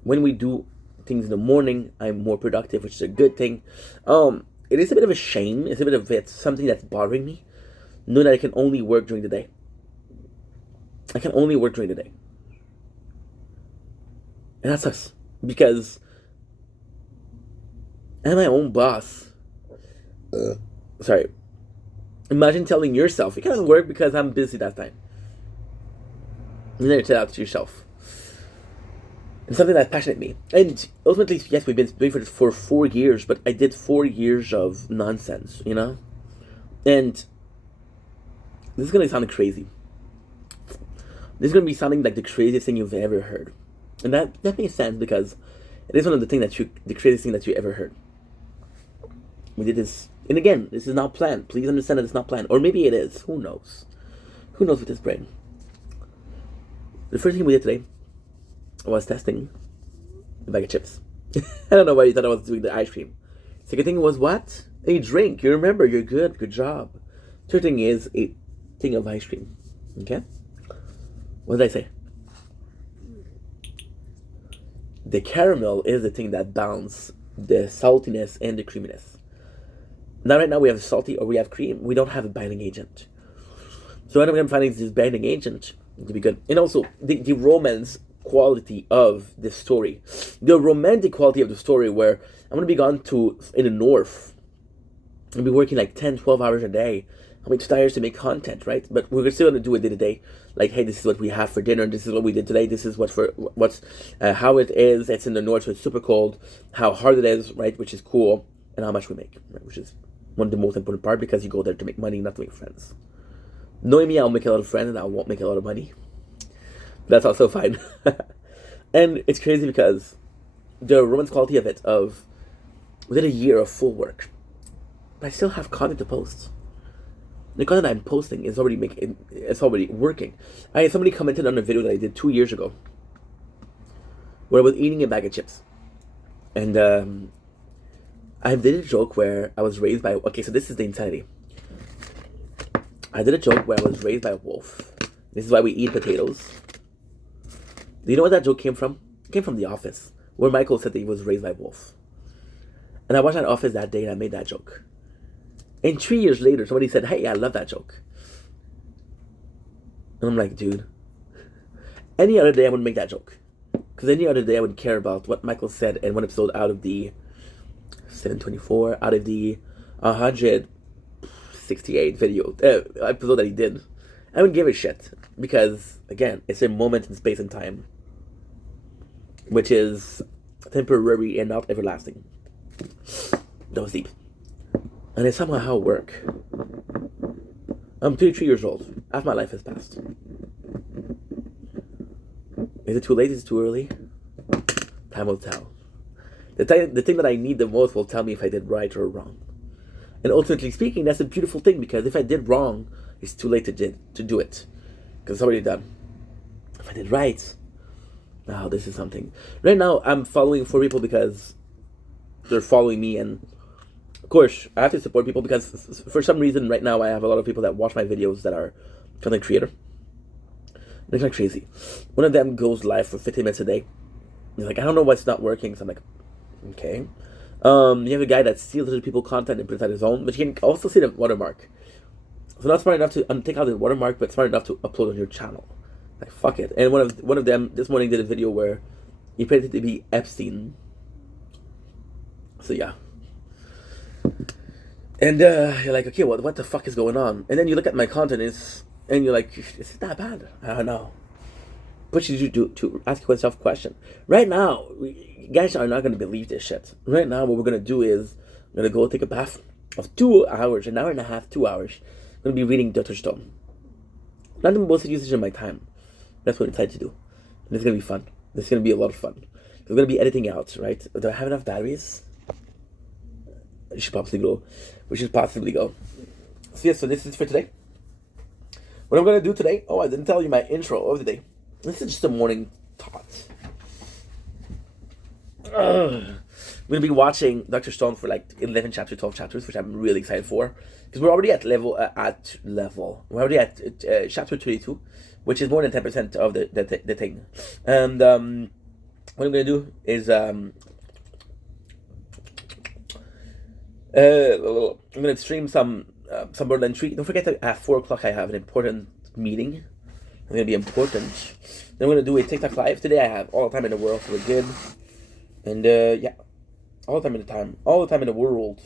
when we do things in the morning, I'm more productive, which is a good thing. It is a bit of a shame. It's something that's bothering me. Knowing that I can only work during the day. I can only work during the day. And that sucks. Because I'm my own boss. Sorry. Imagine telling yourself, you can't work because I'm busy that time. You never tell that to yourself. It's something that passionate me. And ultimately, yes, we've been doing this for 4 years, but I did 4 years of nonsense, you know? And this is going to sound crazy. This is going to be sounding like the craziest thing you've ever heard. And that makes sense because it is one of the craziest thing that you ever heard. We did this, and again, this is not planned. Please understand that it's not planned. Or maybe it is. Who knows? Who knows with his brain? The first thing we did today was testing the bag of chips. I don't know why you thought I was doing the ice cream. Second thing was what? A drink. You remember, you're good. Good job. Third thing is a thing of ice cream. Okay? What did I say? The caramel is the thing that balances the saltiness and the creaminess. Now, right now, we have salty or we have cream. We don't have a binding agent. So what I'm going to find is this binding agent to be good. And also, the romance quality of the story. The romantic quality of the story where I'm going to be gone in the north. I'll be working like 10, 12 hours a day. I'll be too tired to make content, right? But we're still going to do it day to day. Like, hey, this is what we have for dinner. This is what we did today. This is how it is. It's in the north, so it's super cold. How hard it is, right? Which is cool. And how much we make, right? Which is one of the most important part because you go there to make money, not to make friends. Knowing me, I'll make a lot of friends and I won't make a lot of money. That's also fine. And it's crazy because the romance quality of it, within a year of full work, but I still have content to post. The content I'm posting is already working. Somebody commented on a video that I did 2 years ago where I was eating a bag of chips. And I did a joke where I was raised by... Okay, so this is the insanity. I did a joke where I was raised by a wolf. This is why we eat potatoes. Do you know where that joke came from? It came from The Office, where Michael said that he was raised by a wolf. And I watched that Office that day and I made that joke. And 3 years later, somebody said, hey, I love that joke. And I'm like, dude, any other day I wouldn't make that joke. Because any other day I wouldn't care about what Michael said in one episode out of the 724, out of the 168 episode that he did. I wouldn't give a shit. Because, again, it's a moment in space and time. Which is temporary and not everlasting. That was deep. And it's somehow how it works. I'm 33 years old. Half my life has passed. Is it too late? Is it too early? Time will tell. The thing that I need the most will tell me if I did right or wrong. And ultimately speaking, that's a beautiful thing because if I did wrong, it's too late to do it. Because it's already done. If I did right, now this is something. Right now, I'm following 4 people because they're following me and of course, I have to support people because for some reason right now I have a lot of people that watch my videos that are content creator. They're kind of crazy. One of them goes live for 15 minutes a day. He's like, I don't know what's not working. So I'm like, okay. You have a guy that steals other people's content and puts out his own, but you can also see the watermark. So not smart enough to take out the watermark, but smart enough to upload on your channel. Like, fuck it. And one of them this morning did a video where he pretended to be Epstein. So yeah. And you're like, okay, what the fuck is going on? And then you look at my content and you're like, is it that bad? I don't know. But you to ask yourself a question. Right now, guys are not going to believe this shit. Right now, what we're going to do is, I'm going to go take a bath of 2 hours, an hour and a half, 2 hours. I'm going to be reading Dr. Stone. Not the most usage of my time. That's what I decided to do. And it's going to be fun. It's going to be a lot of fun. We're going to be editing out, right? Do I have enough batteries? We should possibly go. So yes, so this is for today. What I'm going to do today, I didn't tell you my intro of the day. This is just a morning thought. I'm going to be watching Dr. Stone for like 11 chapters, 12 chapters, which I'm really excited for. Because we're already at level. We're already at chapter 32, which is more than 10% of the thing. And what I'm going to do is... I'm going to stream some Borderland 3. Don't forget that at 4 o'clock I have an important meeting. It's going to be important. Then I'm going to do a TikTok live. Today I have all the time in the world, so we're good. And yeah, all the time in the world.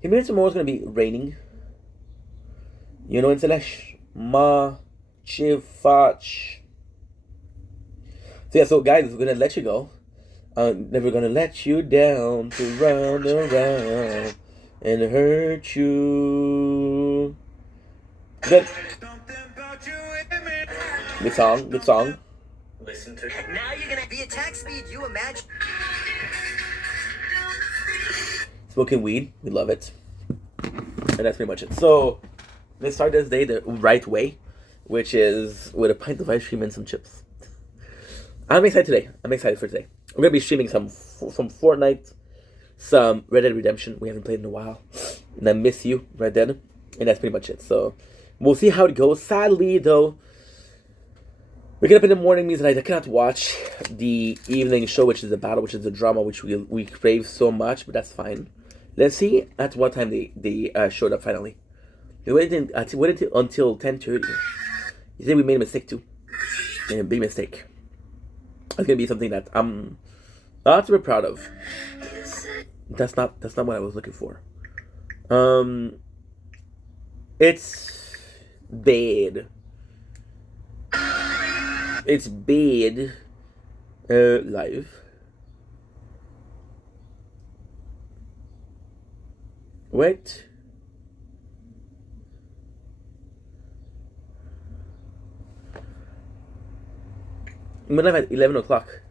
In minutes tomorrow is going to be raining. You know, in Selesh. Ma, Chifach. So yeah, so guys, we're going to let you go. I'm never going to let you down to run around and hurt you. Good. Good song. Listen to it. Now you're gonna be attack speed, you imagine. Smoking weed, we love it. And that's pretty much it. So let's start this day the right way. which is with a pint of ice cream and some chips. I'm excited today. I'm excited for today. We're gonna be streaming some Fortnite, some Red Dead Redemption. We haven't played in a while, and I miss you, Red Dead, and that's pretty much it. So we'll see how it goes. Sadly, though, waking up in the morning means that I cannot watch the evening show, which is the battle, which is the drama, which we crave so much. But that's fine. Let's see at what time they showed up finally. We waited until 10:30. You said we made a mistake too, and a big mistake. It's gonna be something that I'm not super proud of. That's not what I was looking for. It's bad. It's bad. Live. Wait. I'm gonna have at 11 o'clock.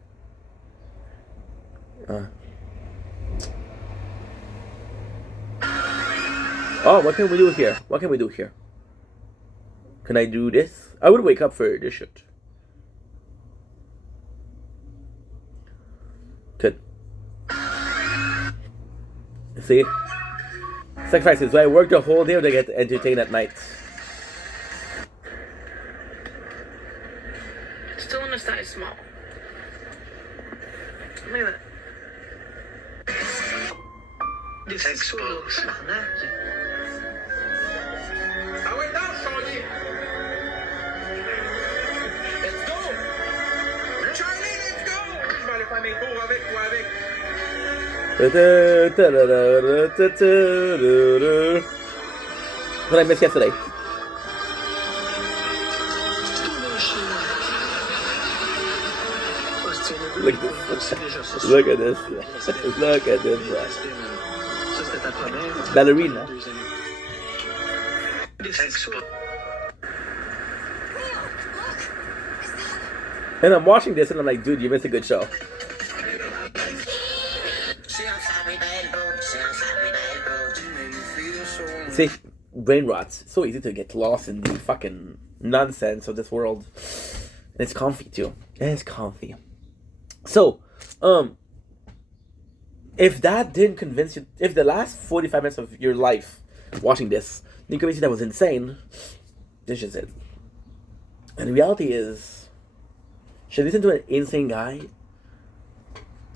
Oh, what can we do here? What can we do here? Can I do this? I would wake up for this shit. Good. See? Sacrifices. Do I work the whole day or do I get entertained at night? Still in a size small. Look at that. Expose. Ah ouais, danse, Charlie! Let's go! Charlie, let's go! Je vais aller faire mes cours avec toi, avec. What I missed yesterday. Look at this. Look at this. Look at this. Ballerina. And I'm watching this and I'm like, dude, you missed a good show. See, brain rots. It's so easy to get lost in the fucking nonsense of this world. And it's comfy too. And it's comfy. So, if that didn't convince you, if the last 45 minutes of your life watching this didn't convince you that was insane, this is it. And the reality is, should I listen to an insane guy?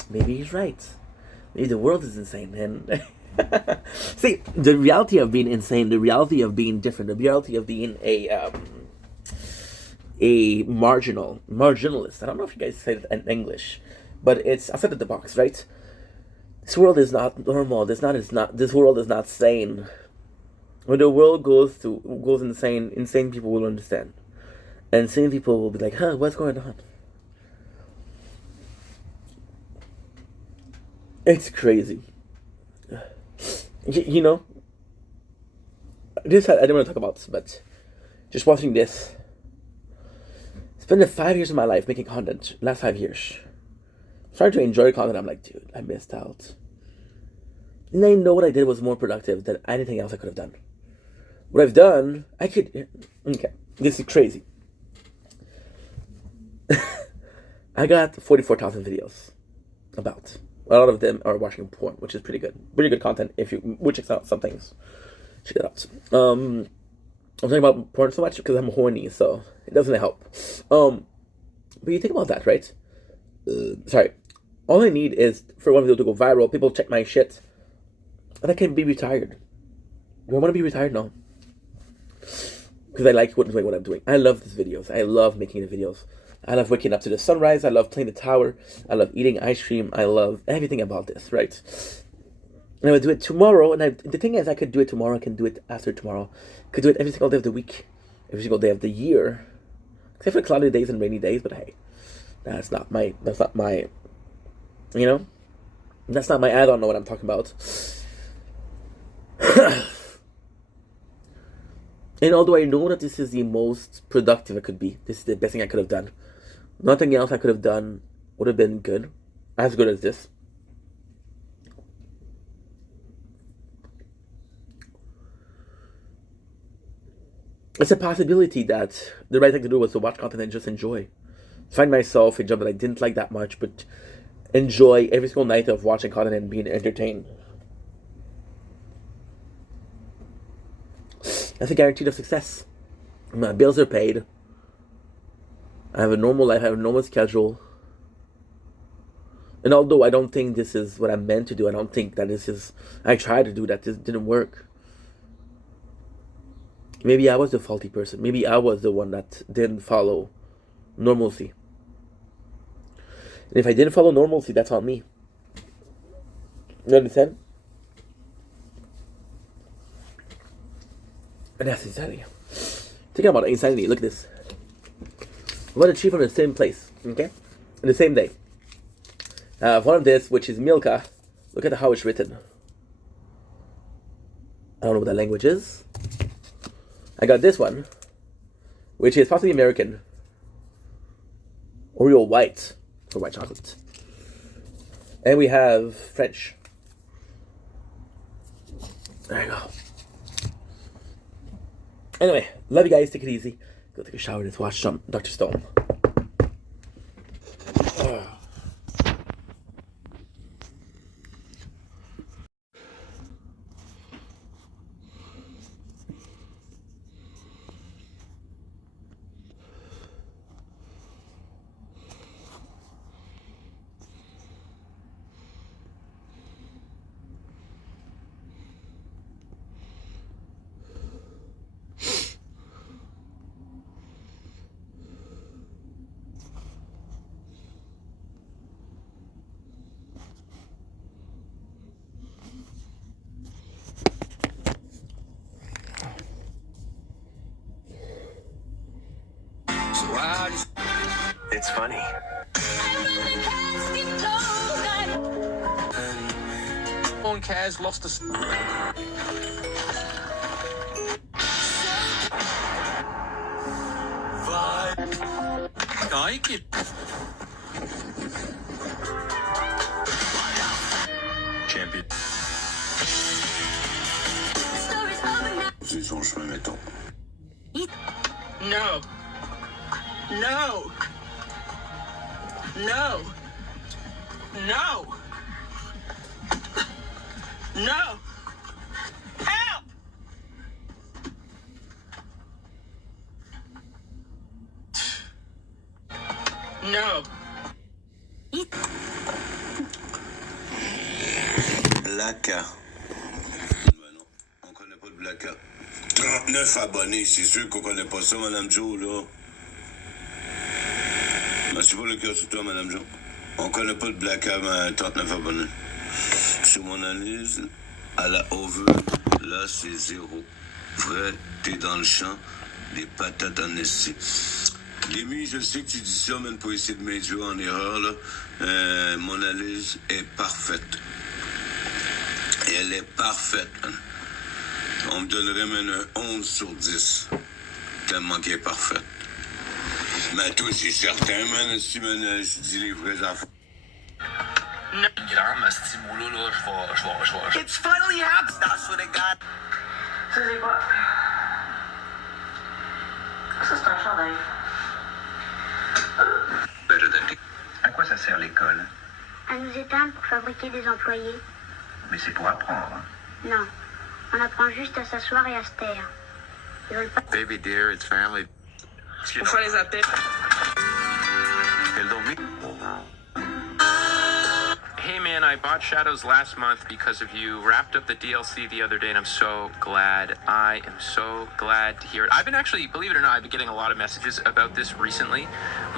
Maybe he's right. Maybe the world is insane. And see, the reality of being insane, the reality of being different, the reality of being a marginalist. I don't know if you guys say it in English, but it's outside of the box, right? This world is not normal. This world is not sane. When the world goes insane, insane people will understand. And sane people will be like, huh, what's going on? It's crazy. You know, this I didn't want to talk about this, but just watching this. Spent the 5 years of my life making content. Last 5 years. Started to enjoy content. I'm like, dude, I missed out. And I know what I did was more productive than anything else I could have done. What I've done, I could. Okay, this is crazy. I got 44,000 videos. About. A lot of them are watching porn, which is pretty good. Pretty good content if you check out some things. Check it out. I'm talking about porn so much because I'm horny, so it doesn't help. But you think about that, right? Sorry. All I need is for one video to go viral, people check my shit, and I can be retired. Do I want to be retired? No. Because I like what I'm doing. I love these videos. I love making the videos. I love waking up to the sunrise. I love playing the tower. I love eating ice cream. I love everything about this, right? And I would do it tomorrow. And the thing is, I could do it tomorrow. I can do it after tomorrow. I could do it every single day of the week. Every single day of the year. Except for cloudy days and rainy days. But hey, that's not my, you know? That's not my, I don't know what I'm talking about. And although I know that this is the most productive I could be, this is the best thing I could have done. Nothing else I could have done would have been good. As good as this. it's a possibility that the right thing to do was to watch content and just enjoy. Find myself a job that I didn't like that much, but enjoy every single night of watching content and being entertained. That's a guarantee of success. My bills are paid. I have a normal life. I have a normal schedule. And although I don't think this is what I'm meant to do, I don't think that this is... I tried to do that. This didn't work. Maybe I was the faulty person. Maybe I was the one that didn't follow normalcy. And if I didn't follow normalcy, that's on me. You understand? And that's insanity. Think about insanity. Look at this. I want to achieve from the same place, okay? In the same day. I have one of this, which is Milka. Look at how it's written. I don't know what that language is. I got this one, which is possibly American. Oreo white, for white chocolate. And we have French. There you go. Anyway, love you guys. Take it easy. Go take a shower. Let's watch some Dr. Stone. It's funny. On Kaz lost a... Champion. C'est son chemin, mettons. No. No. No. No. No. Help! No. Blacka. Ben non, on connaît pas de Blacka. 39 abonnés, c'est sûr qu'on connaît pas ça, Madame Joe, là. Ben, c'est pas le cas sur toi, Madame Joe. On connaît pas de Blacka, mais 39 abonnés. Sur mon analyse, à la over, là, c'est 0. Vrai, t'es dans le champ, des patates en esti. Lémi, je sais que tu dis ça, même pour essayer de m'induire en erreur, là. Mon analyse est parfaite. Et elle est parfaite, man. On me donnerait même un 11 sur 10. Tellement qu'elle est parfaite. Mais toi, c'est certain, man. Si, man, je dis les vraies affaires. It's finally happened. That's what it got. Ça, c'est quoi? Ça, c'est un chandail. À quoi ça sert l'école? À nous éteindre pour fabriquer des employés. Mais c'est pour apprendre. Non, on apprend juste à s'asseoir et à se taire. Ils veulent pas... Baby dear, it's family. On fait les appels. Hey man, I bought Shadows last month because of you. Wrapped up the DLC the other day and I'm so glad. I am so glad to hear it. I've been actually, believe it or not, I've been getting a lot of messages about this recently.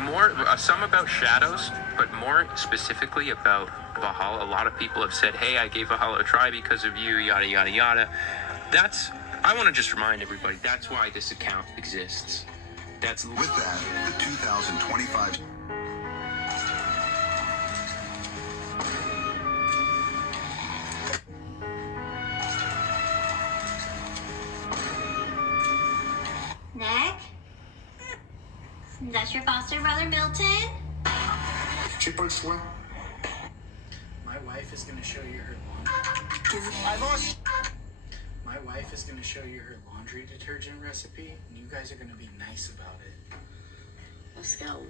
More, some about Shadows, but more specifically about Valhalla. A lot of people have said, hey, I gave Valhalla a try because of you, yada, yada, yada. I want to just remind everybody, that's why this account exists. With that, the 2025... Nick? That's your foster brother, Milton? J'ai pas le choix. My wife is going to show you her laundry. I lost. My My wife is gonna show you her laundry detergent recipe, and you guys are gonna be nice about it. Let's go.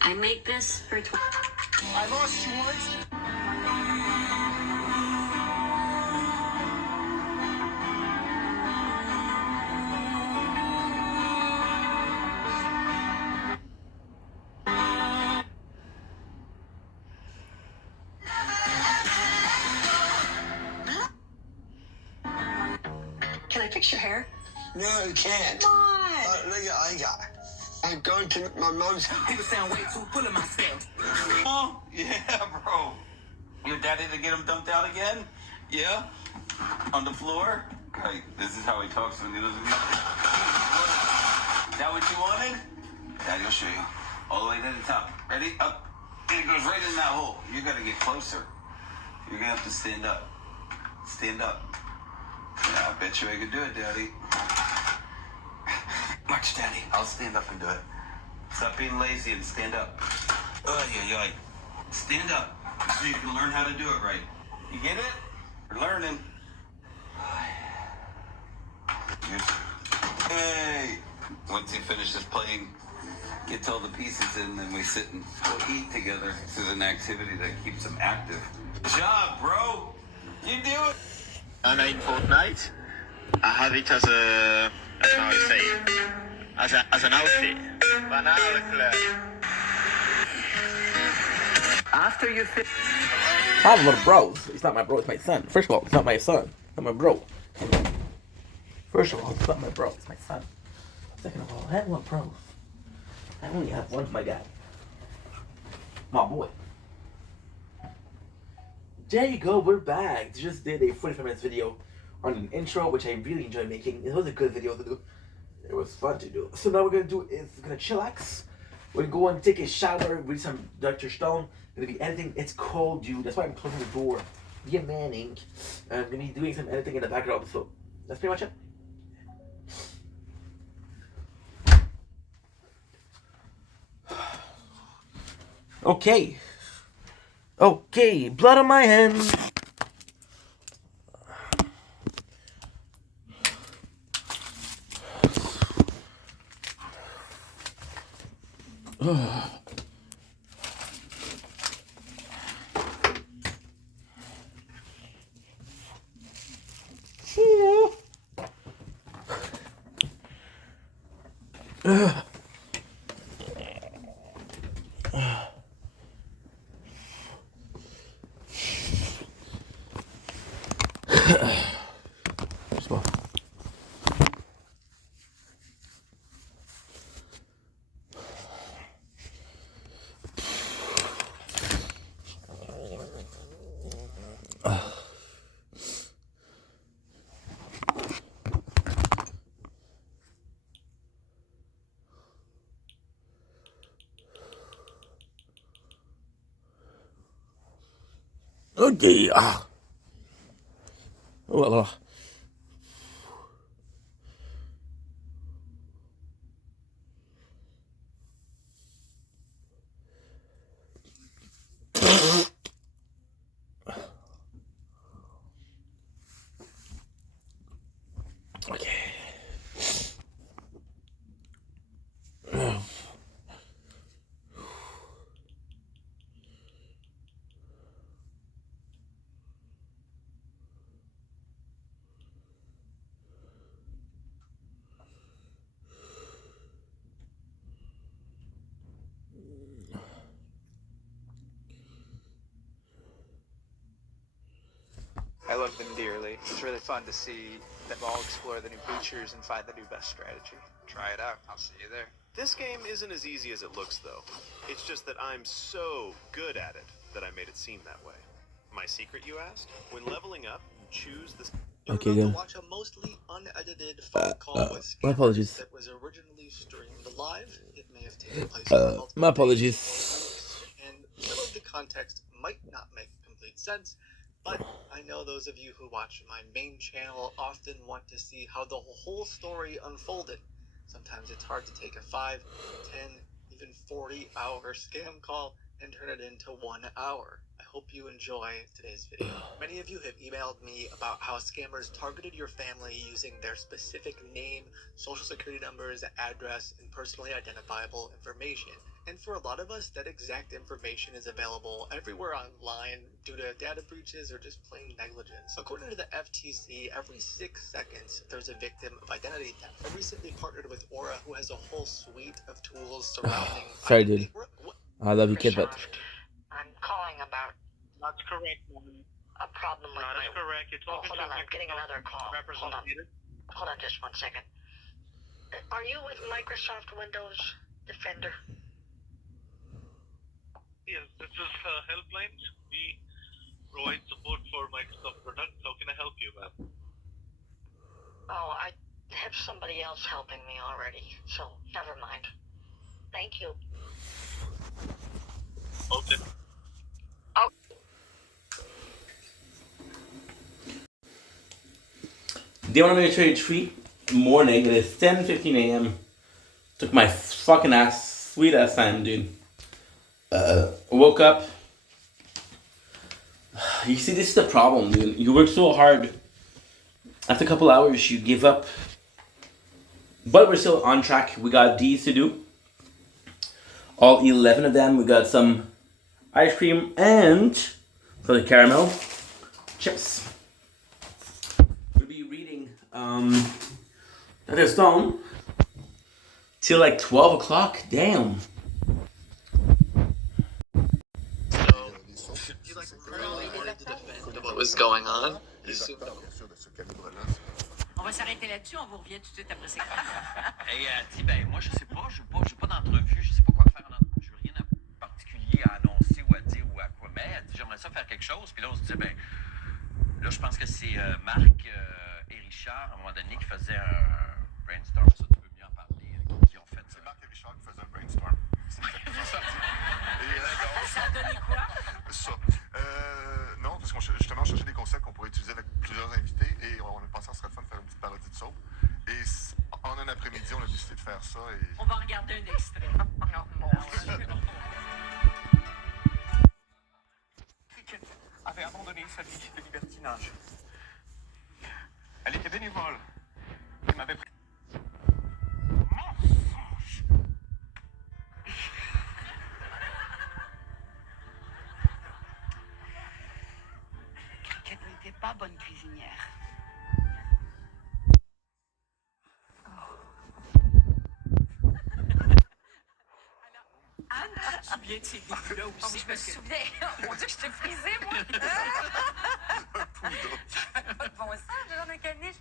I make this for I lost you once. Can I fix your hair? No, you can't. Come on. Look at I got. I'm going to my mom's house. People sound way too full of myself. Oh, yeah, bro. Your daddy to get him dumped out again? Yeah? On the floor? Hey, this is how he talks when he doesn't know. Is that what you wanted? Daddy will show you. All the way to the top. Ready? Up. And it goes right in that hole. You gotta get closer. You're gonna have to stand up. Stand up. Yeah, I bet you I could do it, Daddy. Watch, Daddy. I'll stand up and do it. Stop being lazy and stand up. Oh, yeah. Stand up so you can learn how to do it right. You get it? You're learning. Hey! Once he finishes playing, gets all the pieces in, then we sit and we'll eat together. This is an activity that keeps him active. Good job, bro! You do it! I made Fortnite. I have it as a, how do I say it? As an outfit. After you finish. I have a lot of bros. It's not my bro, it's my son. First of all, it's not my son. It's not my bro. First of all, it's not my bro, it's my son. Second of all, I have one bro. I only have one, my guy. My boy. There you go, we're back. Just did a 45 minutes video on an intro, which I really enjoyed making. It was a good video to do. It was fun to do. So now what we're gonna do is we're gonna chillax. We're gonna go and take a shower, read some Dr. Stone. I'm gonna be editing. It's cold, dude. That's why I'm closing the door. Be a manning. I'm gonna be doing some editing in the background. So that's pretty much it. Okay. Okay, blood on my hands. Okay. Well, okay. I love them dearly. It's really fun to see them all explore the new features and find the new best strategy. Try it out. I'll see you there. This game isn't as easy as it looks, though. It's just that I'm so good at it that I made it seem that way. My secret, you asked? When leveling up, choose the... Okay, then. Watch a mostly unedited phone call with my apologies. that was originally streamed live. It may have taken place. My apologies. And some of the context might not make complete sense, but I know those of you who watch my main channel often want to see how the whole story unfolded. Sometimes it's hard to take a 5, 10, even 40-hour scam call and turn it into 1 hour. I hope you enjoy today's video. Many of you have emailed me about how scammers targeted your family using their specific name, social security numbers, address, and personally identifiable information. And for a lot of us, that exact information is available everywhere online due to data breaches or just plain negligence. According to the FTC, every 6 seconds, there's a victim of identity theft. I recently partnered with Aura, who has a whole suite of tools surrounding Sorry, dude. I love you, kid, but... I'm calling about That's correct, a problem with That is correct. You're talking hold on, I'm getting another call. Hold on just 1 second. Are you with Microsoft Windows Defender? Yes, this is Helplines. We provide support for Microsoft products. How can I help you, ma'am? Oh, I have somebody else helping me already, so never mind. Thank you. Okay. Day 183 morning. It is 10:15 a.m. Took my fucking ass, sweet ass time, dude. Woke up. You see, this is the problem, dude. You work so hard. After a couple hours, you give up. But we're still on track. We got D's to do. All 11 of them. We got some ice cream and for the caramel chips. We'll be reading Dr. Stone till like 12 o'clock. Damn. What was going on? On va s'arrêter là-dessus, on vous revient tout de suite après ça. Et elle dit, ben moi je sais pas, j'ai pas d'entrevue, je sais pas quoi faire, j'ai rien de particulier à annoncer ou à dire ou à quoi, mais elle dit j'aimerais ça faire quelque chose, puis là on se dit ben, là je pense que c'est Marc et Richard à un moment donné qui faisaient un brainstorm, ça tu peux mieux en parler, qui ont fait. C'est Marc et Richard qui faisaient un brainstorm. Ça a donné quoi? Ça. Non, parce qu'on justement cherchait des concepts qu'on pourrait utiliser avec plusieurs invités et on a pensé que ce serait le fun de faire une petite parodie de soap. Et en un après-midi, on a décidé de faire ça. Et... On va regarder un extrait. Cricket avait abandonné sa vie de libertinage. Elle était bénévole. Elle m'avait pris. Mensonge! Cricket n'était pas bonne cuisinière. Anne, tu te souviens de ces débuts-là aussi? Je me souviens. Mon Dieu, je t'ai frisé, moi! Pas de bon sens, genre de caniche.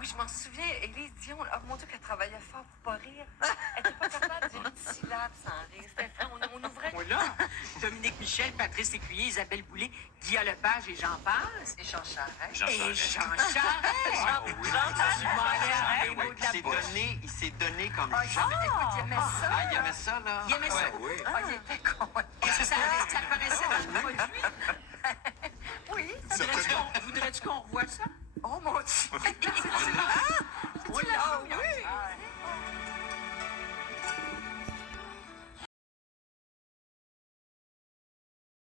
Oui, je m'en souviens. Élise Dion, oh mon Dieu, qu'elle travaillait fort pour pas rire. Elle était pas capable de dire une syllabe sans rire. C'était fait, on ouvrait. Moi, là, Dominique Michel, Patrice Écuyer, Isabelle Boulay, Guy Lepage et j'en passe. Et Jean Charest. Et Jean Charest. Il s'est donné comme jamais. Écoute, il aimait ça. Ah, il aimait ça, là? Il aimait ça. Oui. Ah, il était